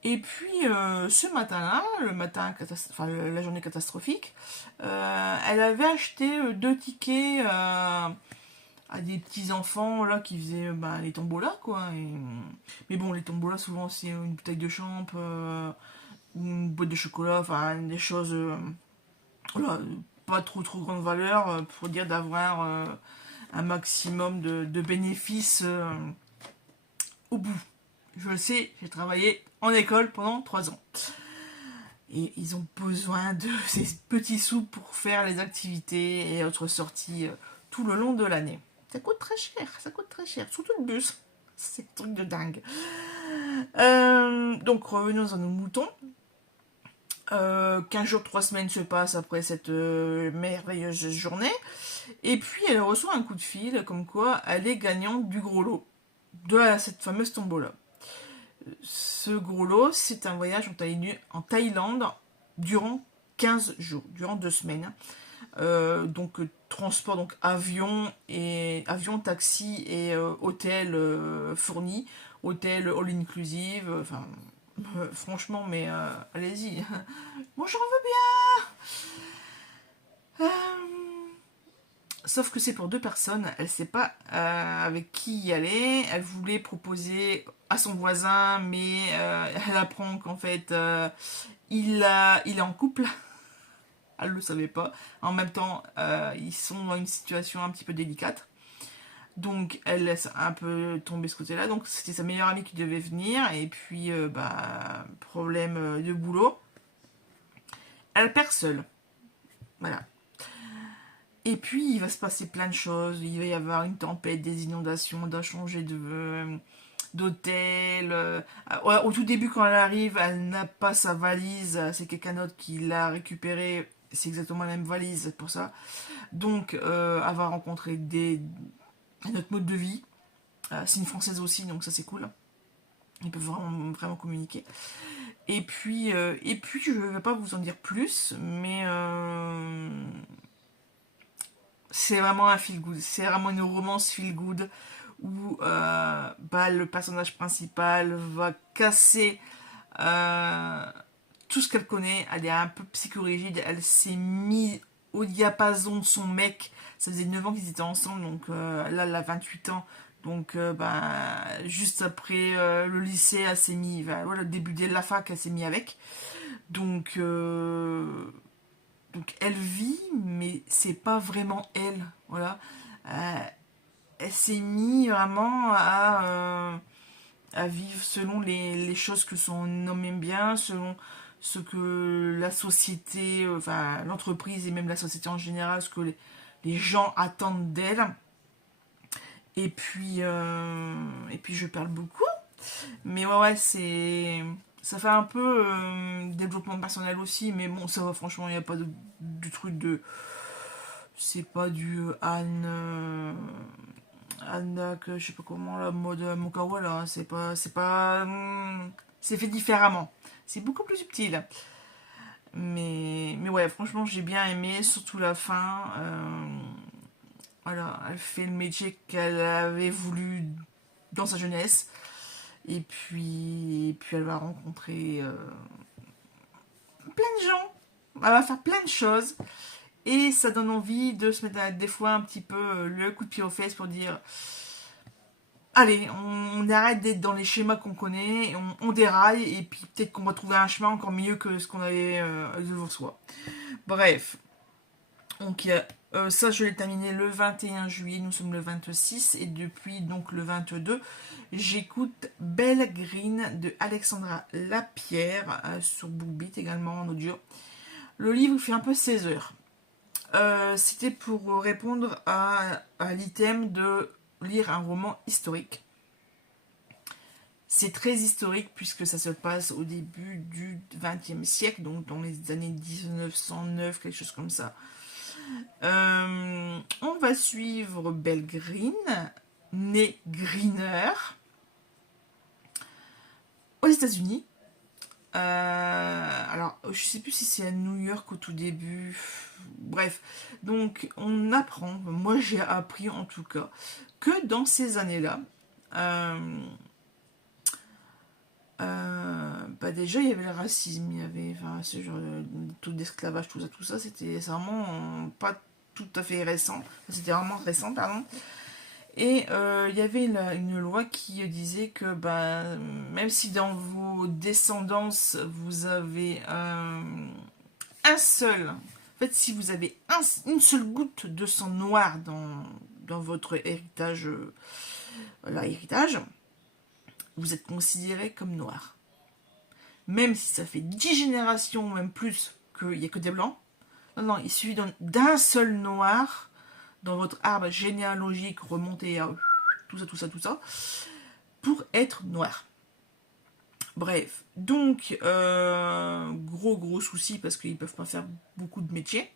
Et puis, ce matin-là, la journée catastrophique, elle avait acheté 2 tickets à des petits-enfants là qui faisaient les tombolas, quoi. Mais bon, les tombolas, souvent, c'est une bouteille de champ, une boîte de chocolat, enfin, des choses... voilà, pas trop grande valeur pour dire d'avoir un maximum de bénéfices au bout. Je le sais, j'ai travaillé en école pendant 3 ans. Et ils ont besoin de ces petits sous pour faire les activités et autres sorties tout le long de l'année. Ça coûte très cher, ça coûte très cher, surtout le bus. C'est un truc de dingue. Donc revenons à nos moutons. 15 jours, 3 semaines se passent après cette merveilleuse journée. Et puis elle reçoit un coup de fil comme quoi elle est gagnante du gros lot, de cette fameuse tombola. Ce gros lot, c'est un voyage en Thaïlande durant 15 jours, durant 2 semaines. Donc transport, donc avion, taxi et hôtel fourni, hôtel all inclusive, enfin franchement, mais allez-y. Moi j'en veux bien. Sauf que c'est pour 2 personnes, elle sait pas avec qui y aller. Elle voulait proposer à son voisin, mais elle apprend qu'en fait il est en couple. Elle le savait pas. En même temps, ils sont dans une situation un petit peu délicate. Donc elle laisse un peu tomber ce côté-là. Donc c'était sa meilleure amie qui devait venir. Et puis, problème de boulot. Elle perd seule. Voilà. Et puis il va se passer plein de choses. Il va y avoir une tempête, des inondations, on doit changer d'hôtel. Au tout début, quand elle arrive, elle n'a pas sa valise. C'est quelqu'un d'autre qui l'a récupérée. C'est exactement la même valise pour ça. Donc, elle va rencontrer un autre mode de vie. C'est une française aussi, donc ça c'est cool. Ils peuvent vraiment, vraiment communiquer. Et puis, je ne vais pas vous en dire plus, mais c'est vraiment un feel good. C'est vraiment une romance feel good où le personnage principal va casser tout ce qu'elle connaît. Elle est un peu psychorigide. Elle s'est mise au diapason de son mec. Ça faisait 9 ans qu'ils étaient ensemble, donc là elle a 28 ans. Donc juste après le lycée, elle s'est mise, voilà, le début de la fac, elle s'est mise avec. Donc, donc elle vit, mais c'est pas vraiment elle. Voilà. Euh, Elle s'est mise vraiment à vivre selon les choses que son homme aime bien, selon ce que la société, enfin l'entreprise et même la société en général, ce que les gens attendent d'elle. Et puis je parle beaucoup, mais ouais, ça fait un peu développement personnel aussi, mais bon, ça va, franchement, il n'y a pas de truc de, c'est pas du Anna, que je sais pas comment, la mode Mokawa là, hein. C'est fait différemment, c'est beaucoup plus subtil. Mais ouais, franchement, j'ai bien aimé, surtout la fin. Voilà, elle fait le métier qu'elle avait voulu dans sa jeunesse. Et puis elle va rencontrer plein de gens. Elle va faire plein de choses. Et ça donne envie de se mettre des fois un petit peu le coup de pied aux fesses pour dire allez, on arrête d'être dans les schémas qu'on connaît, et on déraille, et puis peut-être qu'on va trouver un chemin encore mieux que ce qu'on avait devant soi. Bref, donc ça je l'ai terminé le 21 juillet, nous sommes le 26, et depuis donc le 22, j'écoute Belle Green de Alexandra Lapierre sur BookBeat, également en audio. Le livre fait un peu 16 heures. C'était pour répondre à l'item de lire un roman historique. C'est très historique puisque ça se passe au début du XXe siècle, donc dans les années 1909, quelque chose comme ça. On va suivre Belle Green, née Greener, aux États-Unis. Alors, je sais plus si c'est à New York au tout début. Bref, donc on apprend, moi j'ai appris en tout cas, que dans ces années-là, déjà il y avait le racisme, il y avait ce genre de tout d'esclavage, tout ça, c'était vraiment pas tout à fait récent, c'était vraiment récent, pardon. Et il y avait une loi qui disait que même si dans vos descendances vous avez un seul, en fait si vous avez une seule goutte de sang noir dans votre héritage, héritage, vous êtes considéré comme noir. même si ça fait 10 générations, même plus, qu'il n'y a que des blancs. Non, non, il suffit d'un seul noir dans votre arbre généalogique remonté à tout ça, tout ça, tout ça, pour être noir. Bref, donc, gros souci parce qu'ils ne peuvent pas faire beaucoup de métiers.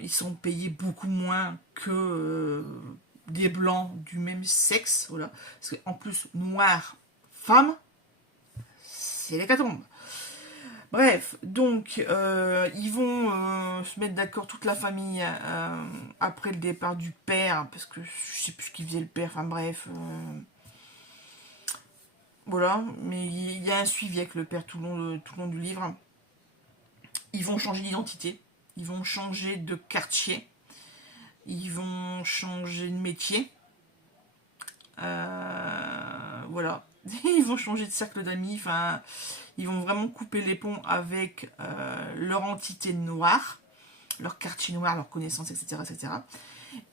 Ils sont payés beaucoup moins que des blancs du même sexe. Voilà. Parce qu'en plus, noir, femme, c'est l'hécatombe. Bref, donc, ils vont se mettre d'accord toute la famille après le départ du père, parce que je sais plus ce qu'il faisait le père, enfin bref. Voilà, mais il y a un suivi avec le père tout le long du livre. Ils vont changer d'identité, ils vont changer de quartier, ils vont changer de métier. Voilà, ils vont changer de cercle d'amis, enfin, ils vont vraiment couper les ponts avec leur entité noire, leur quartier noir, leurs connaissances, etc., etc.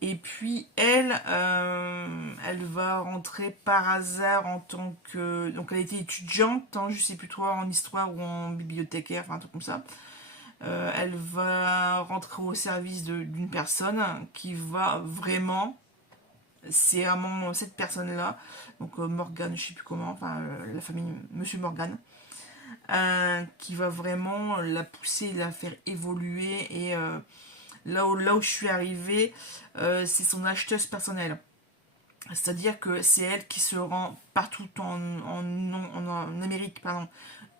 Et puis elle va rentrer par hasard en tant que... Donc elle était étudiante, hein, je sais plus trop, en histoire ou en bibliothécaire, enfin un truc comme ça. Elle va rentrer au service d'une personne qui va vraiment... C'est vraiment cette personne-là, donc Morgane, je sais plus comment, enfin la famille Monsieur Morgane, qui va vraiment la pousser, la faire évoluer et... Là où je suis arrivée, c'est son acheteuse personnelle. C'est-à-dire que c'est elle qui se rend partout en Amérique, pardon,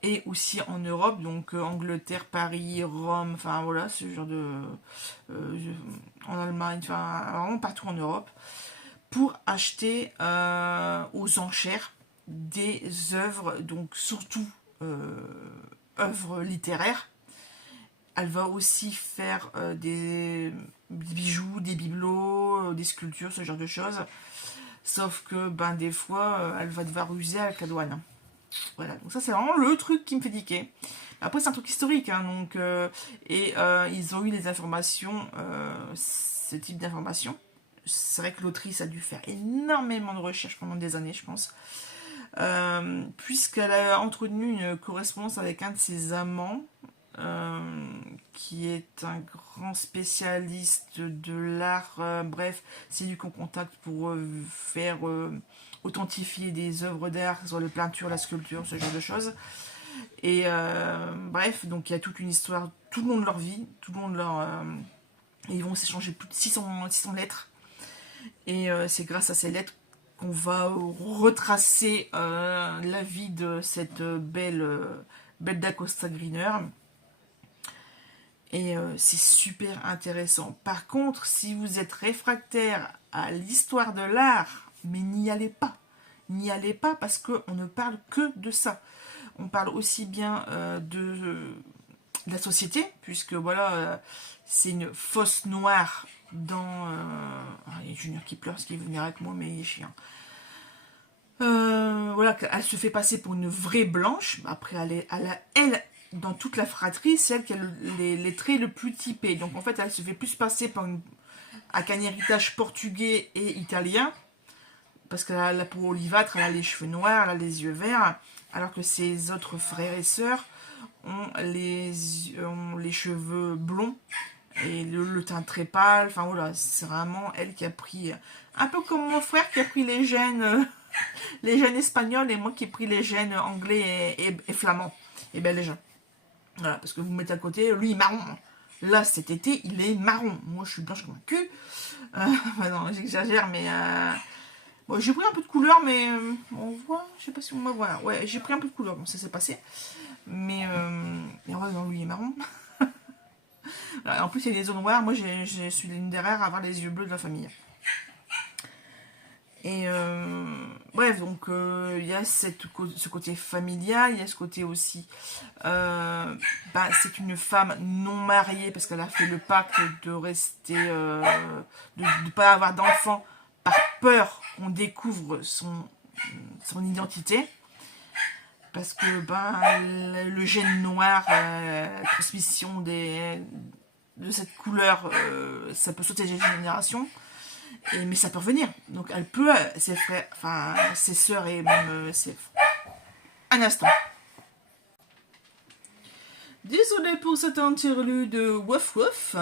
et aussi en Europe, donc Angleterre, Paris, Rome, enfin voilà, ce genre de... en Allemagne, enfin vraiment partout en Europe, pour acheter aux enchères des œuvres, donc surtout œuvres littéraires. Elle va aussi faire des bijoux, des bibelots, des sculptures, ce genre de choses. Sauf que ben, des fois, elle va devoir user avec la douane. Voilà, donc ça c'est vraiment le truc qui me fait tiquer. Après c'est un truc historique, hein, donc, ils ont eu les informations, ce type d'informations. C'est vrai que l'autrice a dû faire énormément de recherches pendant des années, je pense. Puisqu'elle a entretenu une correspondance avec un de ses amants, qui est un grand spécialiste de l'art. Bref, c'est lui qu'on contacte pour faire authentifier des œuvres d'art, soit la peinture, la sculpture, ce genre de choses. Et bref, donc il y a toute une histoire tout le long de leur vie, tout le long de leur... et ils vont s'échanger plus de 600 lettres. Et c'est grâce à ces lettres qu'on va retracer la vie de cette belle d'Acosta Greener. Et c'est super intéressant. Par contre, si vous êtes réfractaire à l'histoire de l'art, mais n'y allez pas. N'y allez pas parce qu'on ne parle que de ça. On parle aussi bien de la société, puisque voilà, c'est une fosse noire dans... il y a Junior qui pleure parce qu'il veut venir avec moi, mais il est chiant. Voilà, elle se fait passer pour une vraie blanche. Après, elle dans toute la fratrie, c'est elle qui a les traits le plus typés. Donc en fait, elle se fait plus passer avec un héritage portugais et italien, parce qu'elle a la peau olivâtre, elle a les cheveux noirs, elle a les yeux verts, alors que ses autres frères et sœurs ont les cheveux blonds et le teint très pâle. Enfin voilà, c'est vraiment elle qui a pris, un peu comme mon frère qui a pris les gènes espagnols et moi qui ai pris les gènes anglais et flamands et belges. Voilà, parce que vous mettez à côté, lui il est marron. Là cet été il est marron. Moi je suis blanche comme un cul. Non, j'exagère, mais bon, j'ai pris un peu de couleur, mais on voit, je sais pas si on me voit. Ouais, j'ai pris un peu de couleur, bon ça s'est passé. Mais en vrai, non, lui il est marron. En plus il y a des zones noires. Moi je suis l'une des rares à avoir les yeux bleus de la famille. Et bref, donc il y a ce côté familial, il y a ce côté aussi, c'est une femme non mariée parce qu'elle a fait le pacte de rester, de ne pas avoir d'enfant par peur qu'on découvre son identité. Parce que le gène noir, la transmission de cette couleur, ça peut sauter des générations. Mais ça peut revenir. Donc elle peut, ses frères, enfin ses sœurs et même un instant. Désolée pour cet interlude wouf wouf.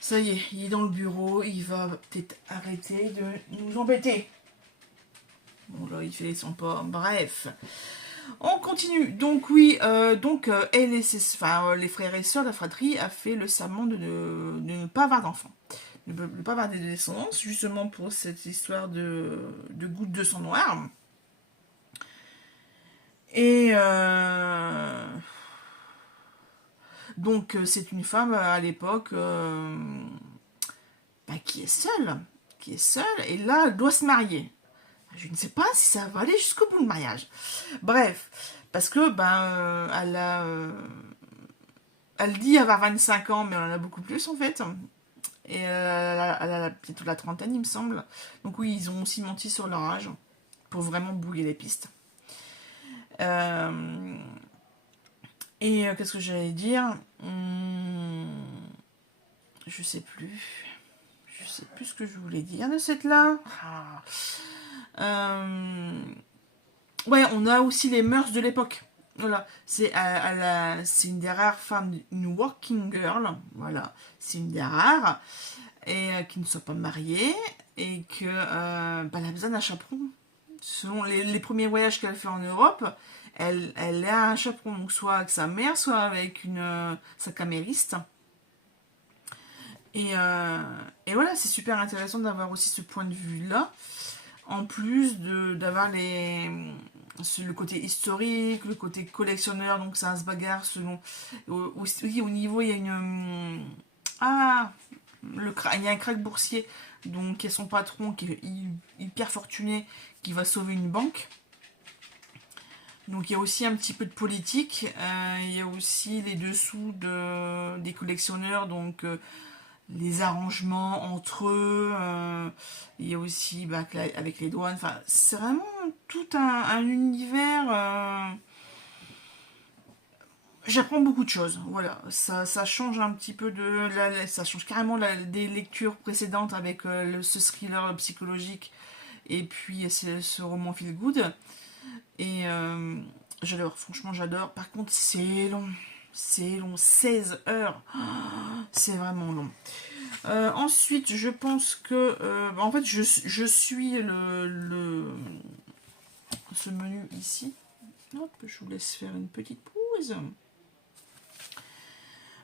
Ça y est, il est dans le bureau, il va peut-être arrêter de nous embêter. Bon là, il fait son pas. Bref, on continue. Donc oui, elle et les frères et sœurs de la fratrie a fait le serment de ne pas avoir d'enfants, de ne pas avoir de descendance, justement pour cette histoire de gouttes de sang noir. Et donc c'est une femme à l'époque qui est seule, et là elle doit se marier. Je ne sais pas si ça va aller jusqu'au bout le mariage. Bref, parce que elle dit avoir 25 ans, mais elle en a beaucoup plus en fait. Et elle a plutôt la trentaine, il me semble. Donc oui, ils ont aussi menti sur leur âge pour vraiment brouiller les pistes. Euh, qu'est-ce que j'allais dire? Je sais plus. Je sais plus ce que je voulais dire de cette là. Ouais, on a aussi les mœurs de l'époque. Voilà, c'est une des rares femmes, une working girl. Voilà, c'est une des rares et qui ne soit pas mariée et que elle a besoin d'un chaperon. Selon les premiers voyages qu'elle fait en Europe, elle a un chaperon, donc soit avec sa mère, soit avec sa camériste. Et, euh, et voilà, c'est super intéressant d'avoir aussi ce point de vue-là, en plus d'avoir le côté historique, le côté collectionneur, donc ça se bagarre selon. Oui, au niveau, il y a il y a un crack boursier, donc il y a son patron qui est hyper fortuné, qui va sauver une banque. Donc il y a aussi un petit peu de politique, il y a aussi les dessous des collectionneurs, donc les arrangements entre eux, il y a aussi avec les douanes, enfin c'est vraiment tout un univers. J'apprends beaucoup de choses, voilà, ça change un petit peu ça change carrément des lectures précédentes avec ce thriller psychologique et puis ce roman feel good. Et j'adore, franchement j'adore. Par contre c'est long, 16 heures, c'est vraiment long. Ensuite, je pense que en fait je suis ce menu ici. Hop, je vous laisse faire une petite pause.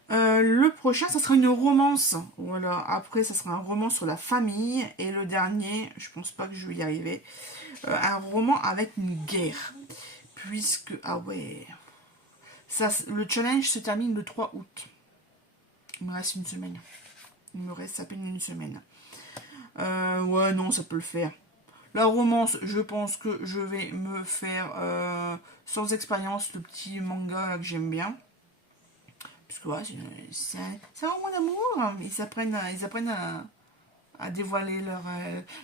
Le prochain, ça sera une romance. Voilà. Après, ça sera un roman sur la famille. Et le dernier, je pense pas que je vais y arriver. Un roman avec une guerre. Puisque, ah ouais. Le challenge se termine le 3 août. Il me reste une semaine. Il me reste à peine une semaine. Ouais, non, ça peut le faire. La romance, je pense que je vais me faire sans expérience le petit manga là, que j'aime bien. Parce que ouais, c'est un roman d'amour. Ils apprennent à dévoiler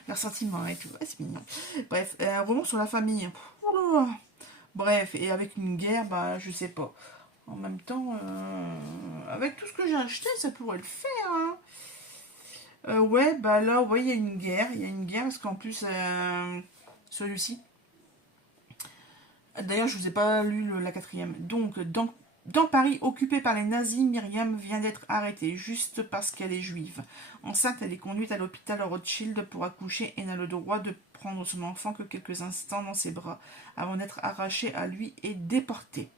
leurs sentiments et tout. Ouais, c'est mignon. Bref, un roman sur la famille. Oula. Bref, et avec une guerre, bah je sais pas. En même temps, avec tout ce que j'ai acheté, ça pourrait le faire. Hein. Ouais, bah là, ouais, il y a une guerre. Il y a une guerre parce qu'en plus, celui-ci. D'ailleurs, je vous ai pas lu la quatrième. Donc, dans Paris, occupée par les nazis, Myriam vient d'être arrêtée juste parce qu'elle est juive. Enceinte, elle est conduite à l'hôpital Rothschild pour accoucher et n'a le droit de prendre son enfant que quelques instants dans ses bras avant d'être arrachée à lui et déportée.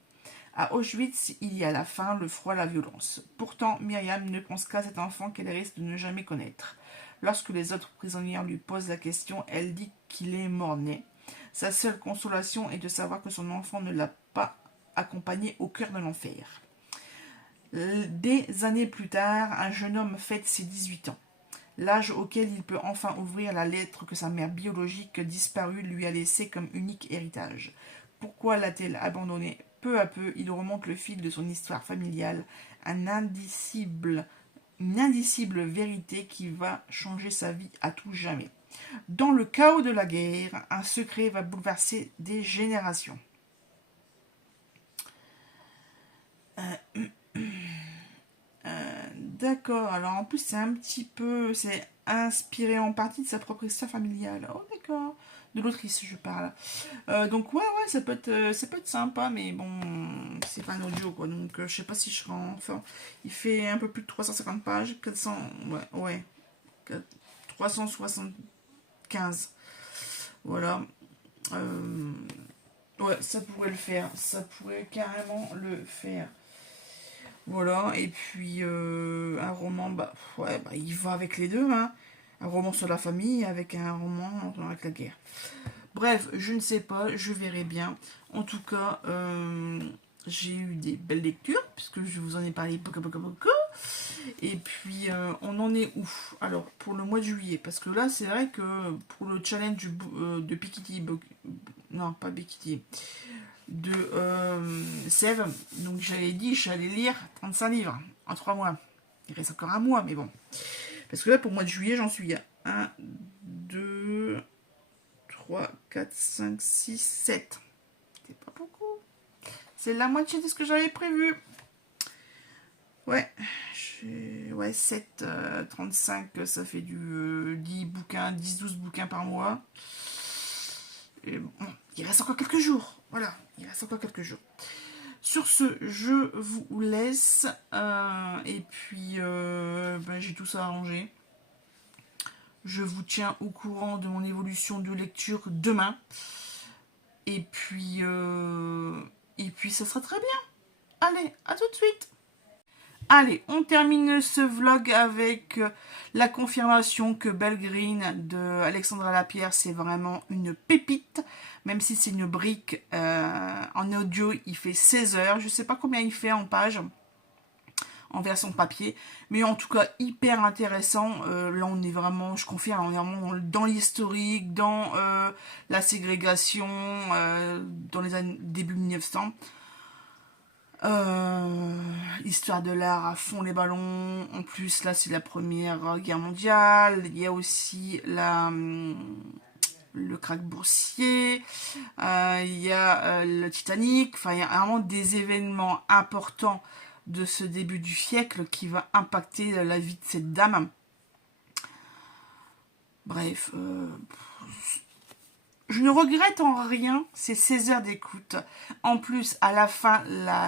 À Auschwitz, il y a la faim, le froid, la violence. Pourtant, Myriam ne pense qu'à cet enfant qu'elle risque de ne jamais connaître. Lorsque les autres prisonnières lui posent la question, elle dit qu'il est mort-né. Sa seule consolation est de savoir que son enfant ne l'a pas accompagné au cœur de l'enfer. Des années plus tard, un jeune homme fête ses 18 ans. L'âge auquel il peut enfin ouvrir la lettre que sa mère biologique disparue lui a laissée comme unique héritage. Pourquoi l'a-t-elle abandonné? Peu à peu, il remonte le fil de son histoire familiale, une indicible vérité qui va changer sa vie à tout jamais. Dans le chaos de la guerre, un secret va bouleverser des générations. D'accord, alors en plus c'est inspiré en partie de sa propre histoire familiale. Oh d'accord, de l'autrice, je parle. Donc ouais, ça peut être sympa, mais bon, c'est pas un audio, quoi. Donc je sais pas si je serai enfin, il fait un peu plus de 350 pages, 400, ouais, 375. Voilà. Ouais, ça pourrait le faire. Ça pourrait carrément le faire. Voilà. Et puis, un roman, ouais, il va avec les deux, hein. Un roman sur la famille avec un roman avec la guerre. Bref, je ne sais pas, je verrai bien. En tout cas, j'ai eu des belles lectures, puisque je vous en ai parlé beaucoup. Et puis, on en est où? Alors, pour le mois de juillet, parce que là, c'est vrai que pour le challenge de Piketty, non, pas Piketty, de Sève, donc j'avais dit, j'allais lire 35 livres en 3 mois. Il reste encore un mois, mais bon. Parce que là, pour le mois de juillet, j'en suis à 1, 2, 3, 4, 5, 6, 7. C'est pas beaucoup. C'est la moitié de ce que j'avais prévu. Ouais, 7, 35, ça fait du 10 bouquins, 10-12 bouquins par mois. Et bon, il reste encore quelques jours. Voilà, il reste encore quelques jours. Sur ce, je vous laisse. Et puis, j'ai tout ça arrangé. Je vous tiens au courant de mon évolution de lecture demain. Et puis, ça sera très bien. Allez, à tout de suite. Allez, on termine ce vlog avec la confirmation que Belle Green de Alexandra Lapierre, c'est vraiment une pépite. Même si c'est une brique, en audio, il fait 16 heures. Je ne sais pas combien il fait en page, en version papier. Mais en tout cas, hyper intéressant. Là, on est vraiment, je confirme, on est vraiment dans l'historique, dans la ségrégation, dans les années début 1900. Histoire de l'art à fond les ballons. En plus, là, c'est la Première Guerre mondiale. Il y a aussi le krach boursier. Il y a le Titanic. Enfin, il y a vraiment des événements importants de ce début du siècle qui va impacter la vie de cette dame. Bref, je ne regrette en rien ces 16 heures d'écoute. En plus, à la fin,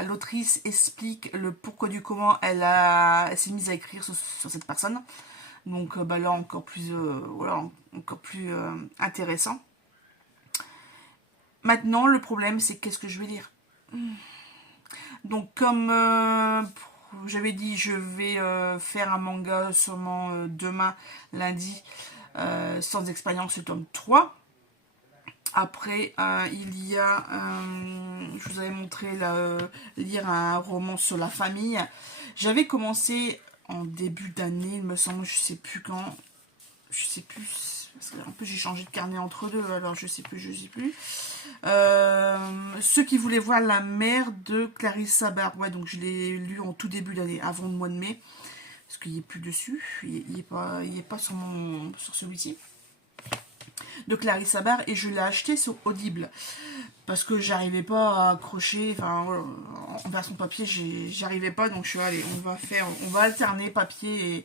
l'autrice explique le pourquoi du comment elle s'est mise à écrire sur cette personne. Donc là, encore plus, intéressant. Maintenant, le problème, c'est qu'est-ce que je vais lire. Donc, comme j'avais dit, je vais faire un manga sûrement demain, lundi, sans expérience, le tome 3. Après, il y a, je vous avais montré lire un roman sur la famille. J'avais commencé en début d'année, il me semble, je sais plus quand, je sais plus, parce qu'en plus j'ai changé de carnet entre deux, alors je sais plus. Ceux qui voulaient voir La mère de Clarissa Barr, ouais, donc je l'ai lu en tout début d'année, avant le mois de mai, parce qu'il n'est plus dessus, il est pas sur celui-ci de Clarissa Barr, et je l'ai acheté sur Audible parce que j'arrivais pas à accrocher, enfin voilà, en version papier j'arrivais pas, donc je suis allée, on va alterner papier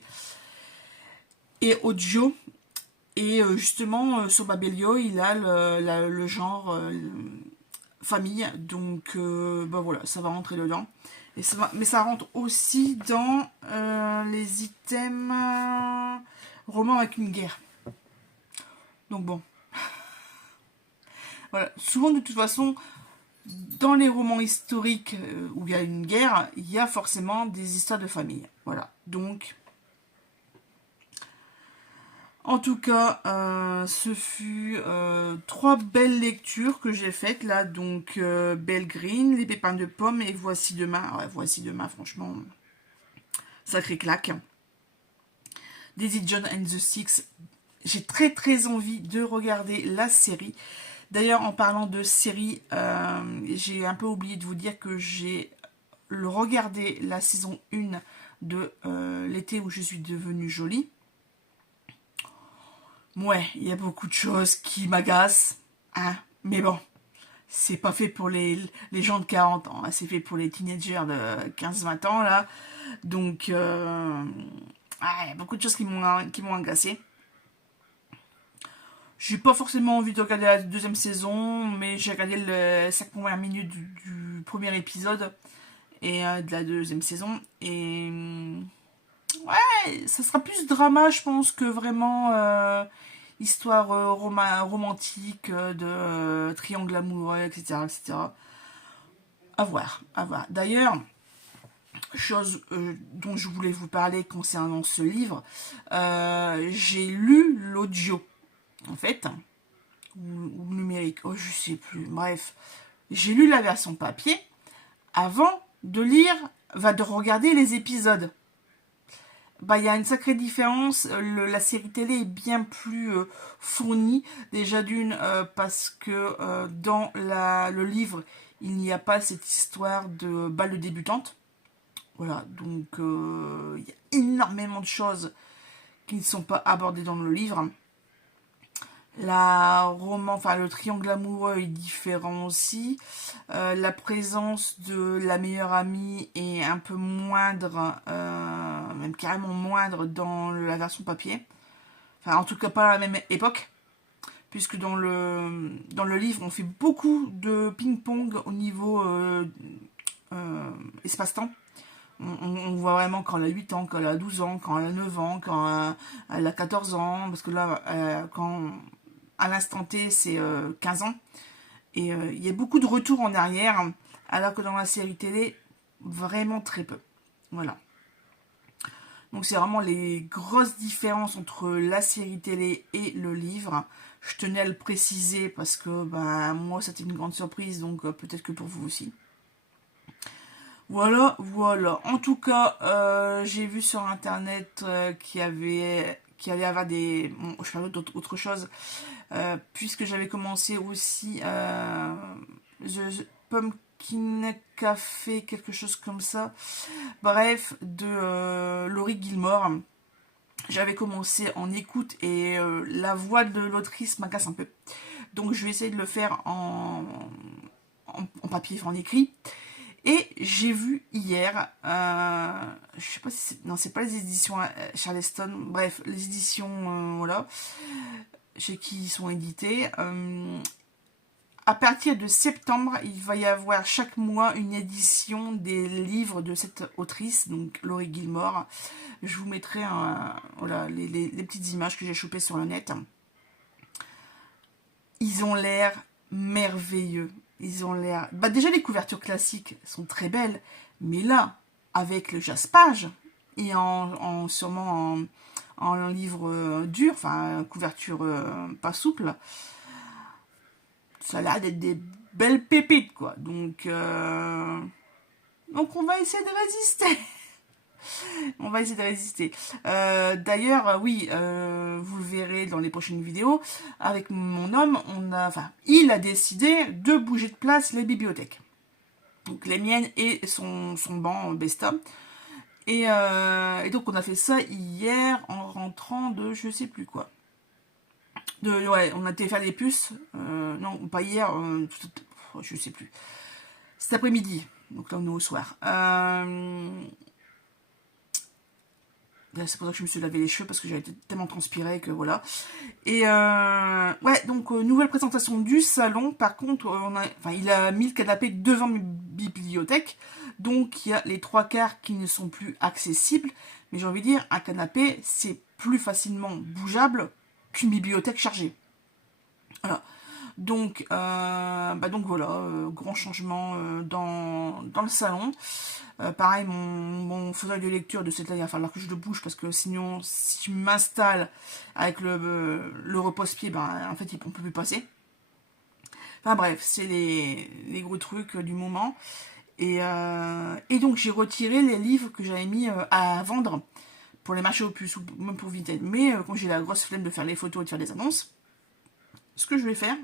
et audio. Et justement sur Babelio il a le genre famille, donc voilà, ça va rentrer dedans. Mais ça rentre aussi dans les items romans avec une guerre. Donc bon. Voilà. Souvent, de toute façon, dans les romans historiques où il y a une guerre, il y a forcément des histoires de famille. Voilà. Donc, en tout cas, ce fut 3 belles lectures que j'ai faites là. Donc, Belle Green, Les pépins de pommes et Voici demain. Ouais, Voici demain, franchement, sacré claque. Daisy Jones and the Six. J'ai très très envie de regarder la série. D'ailleurs, en parlant de série, j'ai un peu oublié de vous dire que j'ai regardé la saison 1 de L'été où je suis devenue jolie. Ouais, il y a beaucoup de choses qui m'agacent, hein, mais bon, c'est pas fait pour les gens de 40 ans, hein, c'est fait pour les teenagers de 15-20 ans, là. Donc, il y a beaucoup de choses qui m'ont agacé. J'ai pas forcément envie de regarder la deuxième saison, mais j'ai regardé les 5 premières minutes du premier épisode et de la deuxième saison. Et ouais, ça sera plus drama, je pense, que vraiment histoire romantique de triangle amoureux, etc., etc. À voir, à voir. D'ailleurs, chose dont je voulais vous parler concernant ce livre, j'ai lu l'audio, en fait, ou numérique, oh je sais plus, bref. J'ai lu la version papier avant de lire, de regarder les épisodes. Bah, il y a une sacrée différence. La série télé est bien plus fournie. Déjà d'une, parce que dans le livre, il n'y a pas cette histoire de balle de débutante. Voilà, donc il y a énormément de choses qui ne sont pas abordées dans le livre. Le triangle amoureux est différent aussi. La présence de la meilleure amie est un peu moindre, même carrément moindre dans la version papier. Enfin, en tout cas pas à la même époque, puisque dans le livre, on fait beaucoup de ping-pong au niveau espace-temps. On voit vraiment quand elle a 8 ans, quand elle a 12 ans, quand elle a 9 ans, quand elle a 14 ans, parce que là, quand à l'instant T, c'est 15 ans. Et il y a beaucoup de retours en arrière, alors que dans la série télé, vraiment très peu. Voilà. Donc c'est vraiment les grosses différences entre la série télé et le livre. Je tenais à le préciser parce que moi, c'était une grande surprise, donc peut-être que pour vous aussi. Voilà, voilà. En tout cas, j'ai vu sur internet qu'il allait avoir des... Bon, je parle d'autre chose, puisque j'avais commencé aussi The Pumpkin Café, quelque chose comme ça. Bref, de Laurie Gilmore. J'avais commencé en écoute et la voix de l'autrice m'agace un peu. Donc je vais essayer de le faire en papier, en écrit. Et j'ai vu hier, je sais pas si c'est, non, c'est pas les éditions Charleston, bref, les éditions, voilà, chez qui ils sont édités. À partir de septembre, il va y avoir chaque mois une édition des livres de cette autrice, donc Laurie Gilmore. Je vous mettrai voilà, les petites images que j'ai chopées sur le net. Ils ont l'air merveilleux. Ils ont l'air... déjà, les couvertures classiques sont très belles. Mais là, avec le jaspage, et sûrement en livre dur, enfin, couverture pas souple, ça a l'air d'être des belles pépites, quoi. Donc on va essayer de résister. On va essayer de résister. D'ailleurs, oui, vous le verrez dans les prochaines vidéos. Avec mon homme, il a décidé de bouger de place les bibliothèques. Donc les miennes et son banc Besta. Et donc on a fait ça hier en rentrant de je sais plus quoi. Ouais, on a été faire les puces. Non, pas hier. Je sais plus. Cet après-midi. Donc là on est au soir. C'est pour ça que je me suis lavé les cheveux parce que j'avais tellement transpiré que voilà. Et ouais, donc nouvelle présentation du salon. Par contre, il a mis le canapé devant mes bibliothèques. Donc il y a les 3/4 qui ne sont plus accessibles. Mais j'ai envie de dire, un canapé, c'est plus facilement bougeable qu'une bibliothèque chargée. Voilà. Donc voilà, grand changement dans le salon. Pareil, mon fauteuil de lecture de cette année, il va falloir que je le bouge parce que sinon, si je m'installe avec le repose-pied, en fait, on ne peut plus passer. Enfin bref, c'est les gros trucs du moment. Et donc, j'ai retiré les livres que j'avais mis à vendre pour les marchés aux puces ou même pour Vinted. Mais quand j'ai la grosse flemme de faire les photos et de faire des annonces, ce que je vais faire,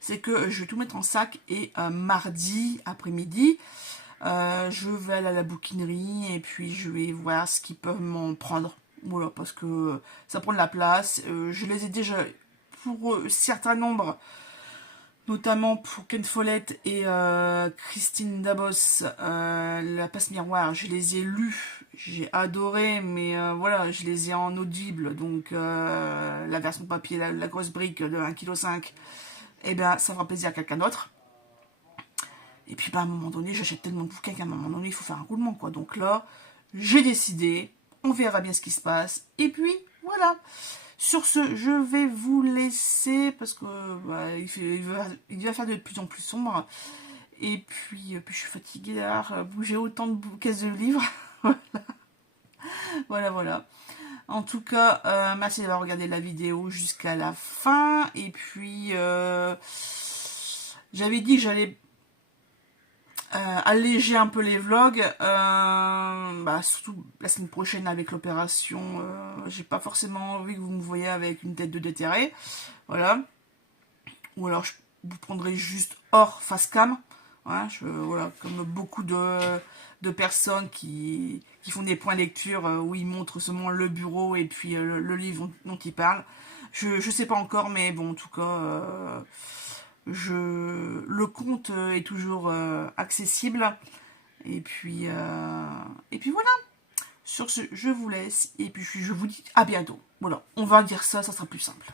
c'est que je vais tout mettre en sac et mardi après-midi, je vais aller à la bouquinerie et puis je vais voir ce qu'ils peuvent m'en prendre. Voilà, parce que ça prend de la place. Je les ai déjà, pour certains nombres, notamment pour Ken Follett et Christine Dabos, La Passe Miroir, je les ai lus j'ai adoré, mais voilà, je les ai en audible, donc la version papier, la grosse brique de 1,5 kg, et ben ça fera plaisir à quelqu'un d'autre. Et puis bah, à un moment donné, j'achète tellement de bouquins qu'à un moment donné, il faut faire un roulement, quoi. Donc là, j'ai décidé, on verra bien ce qui se passe. Et puis, voilà. Sur ce, je vais vous laisser, parce que bah, il va faire de plus en plus sombre. Et puis je suis fatiguée d'avoir bougé autant de caisses de livres. Voilà, voilà. En tout cas, merci d'avoir regardé la vidéo jusqu'à la fin. Et puis, j'avais dit que j'allais alléger un peu les vlogs, bah, surtout la semaine prochaine avec l'opération. J'ai pas forcément envie que vous me voyez avec une tête de déterré, voilà. Ou alors je vous prendrai juste hors face cam, voilà, voilà, comme beaucoup de personnes qui font des points lecture où ils montrent seulement le bureau et puis le livre dont ils parlent. Je sais pas encore, mais bon, en tout cas, le compte est toujours accessible. Et puis voilà. Sur ce, je vous laisse. Et puis je vous dis à bientôt. Voilà, on va dire ça, ça sera plus simple.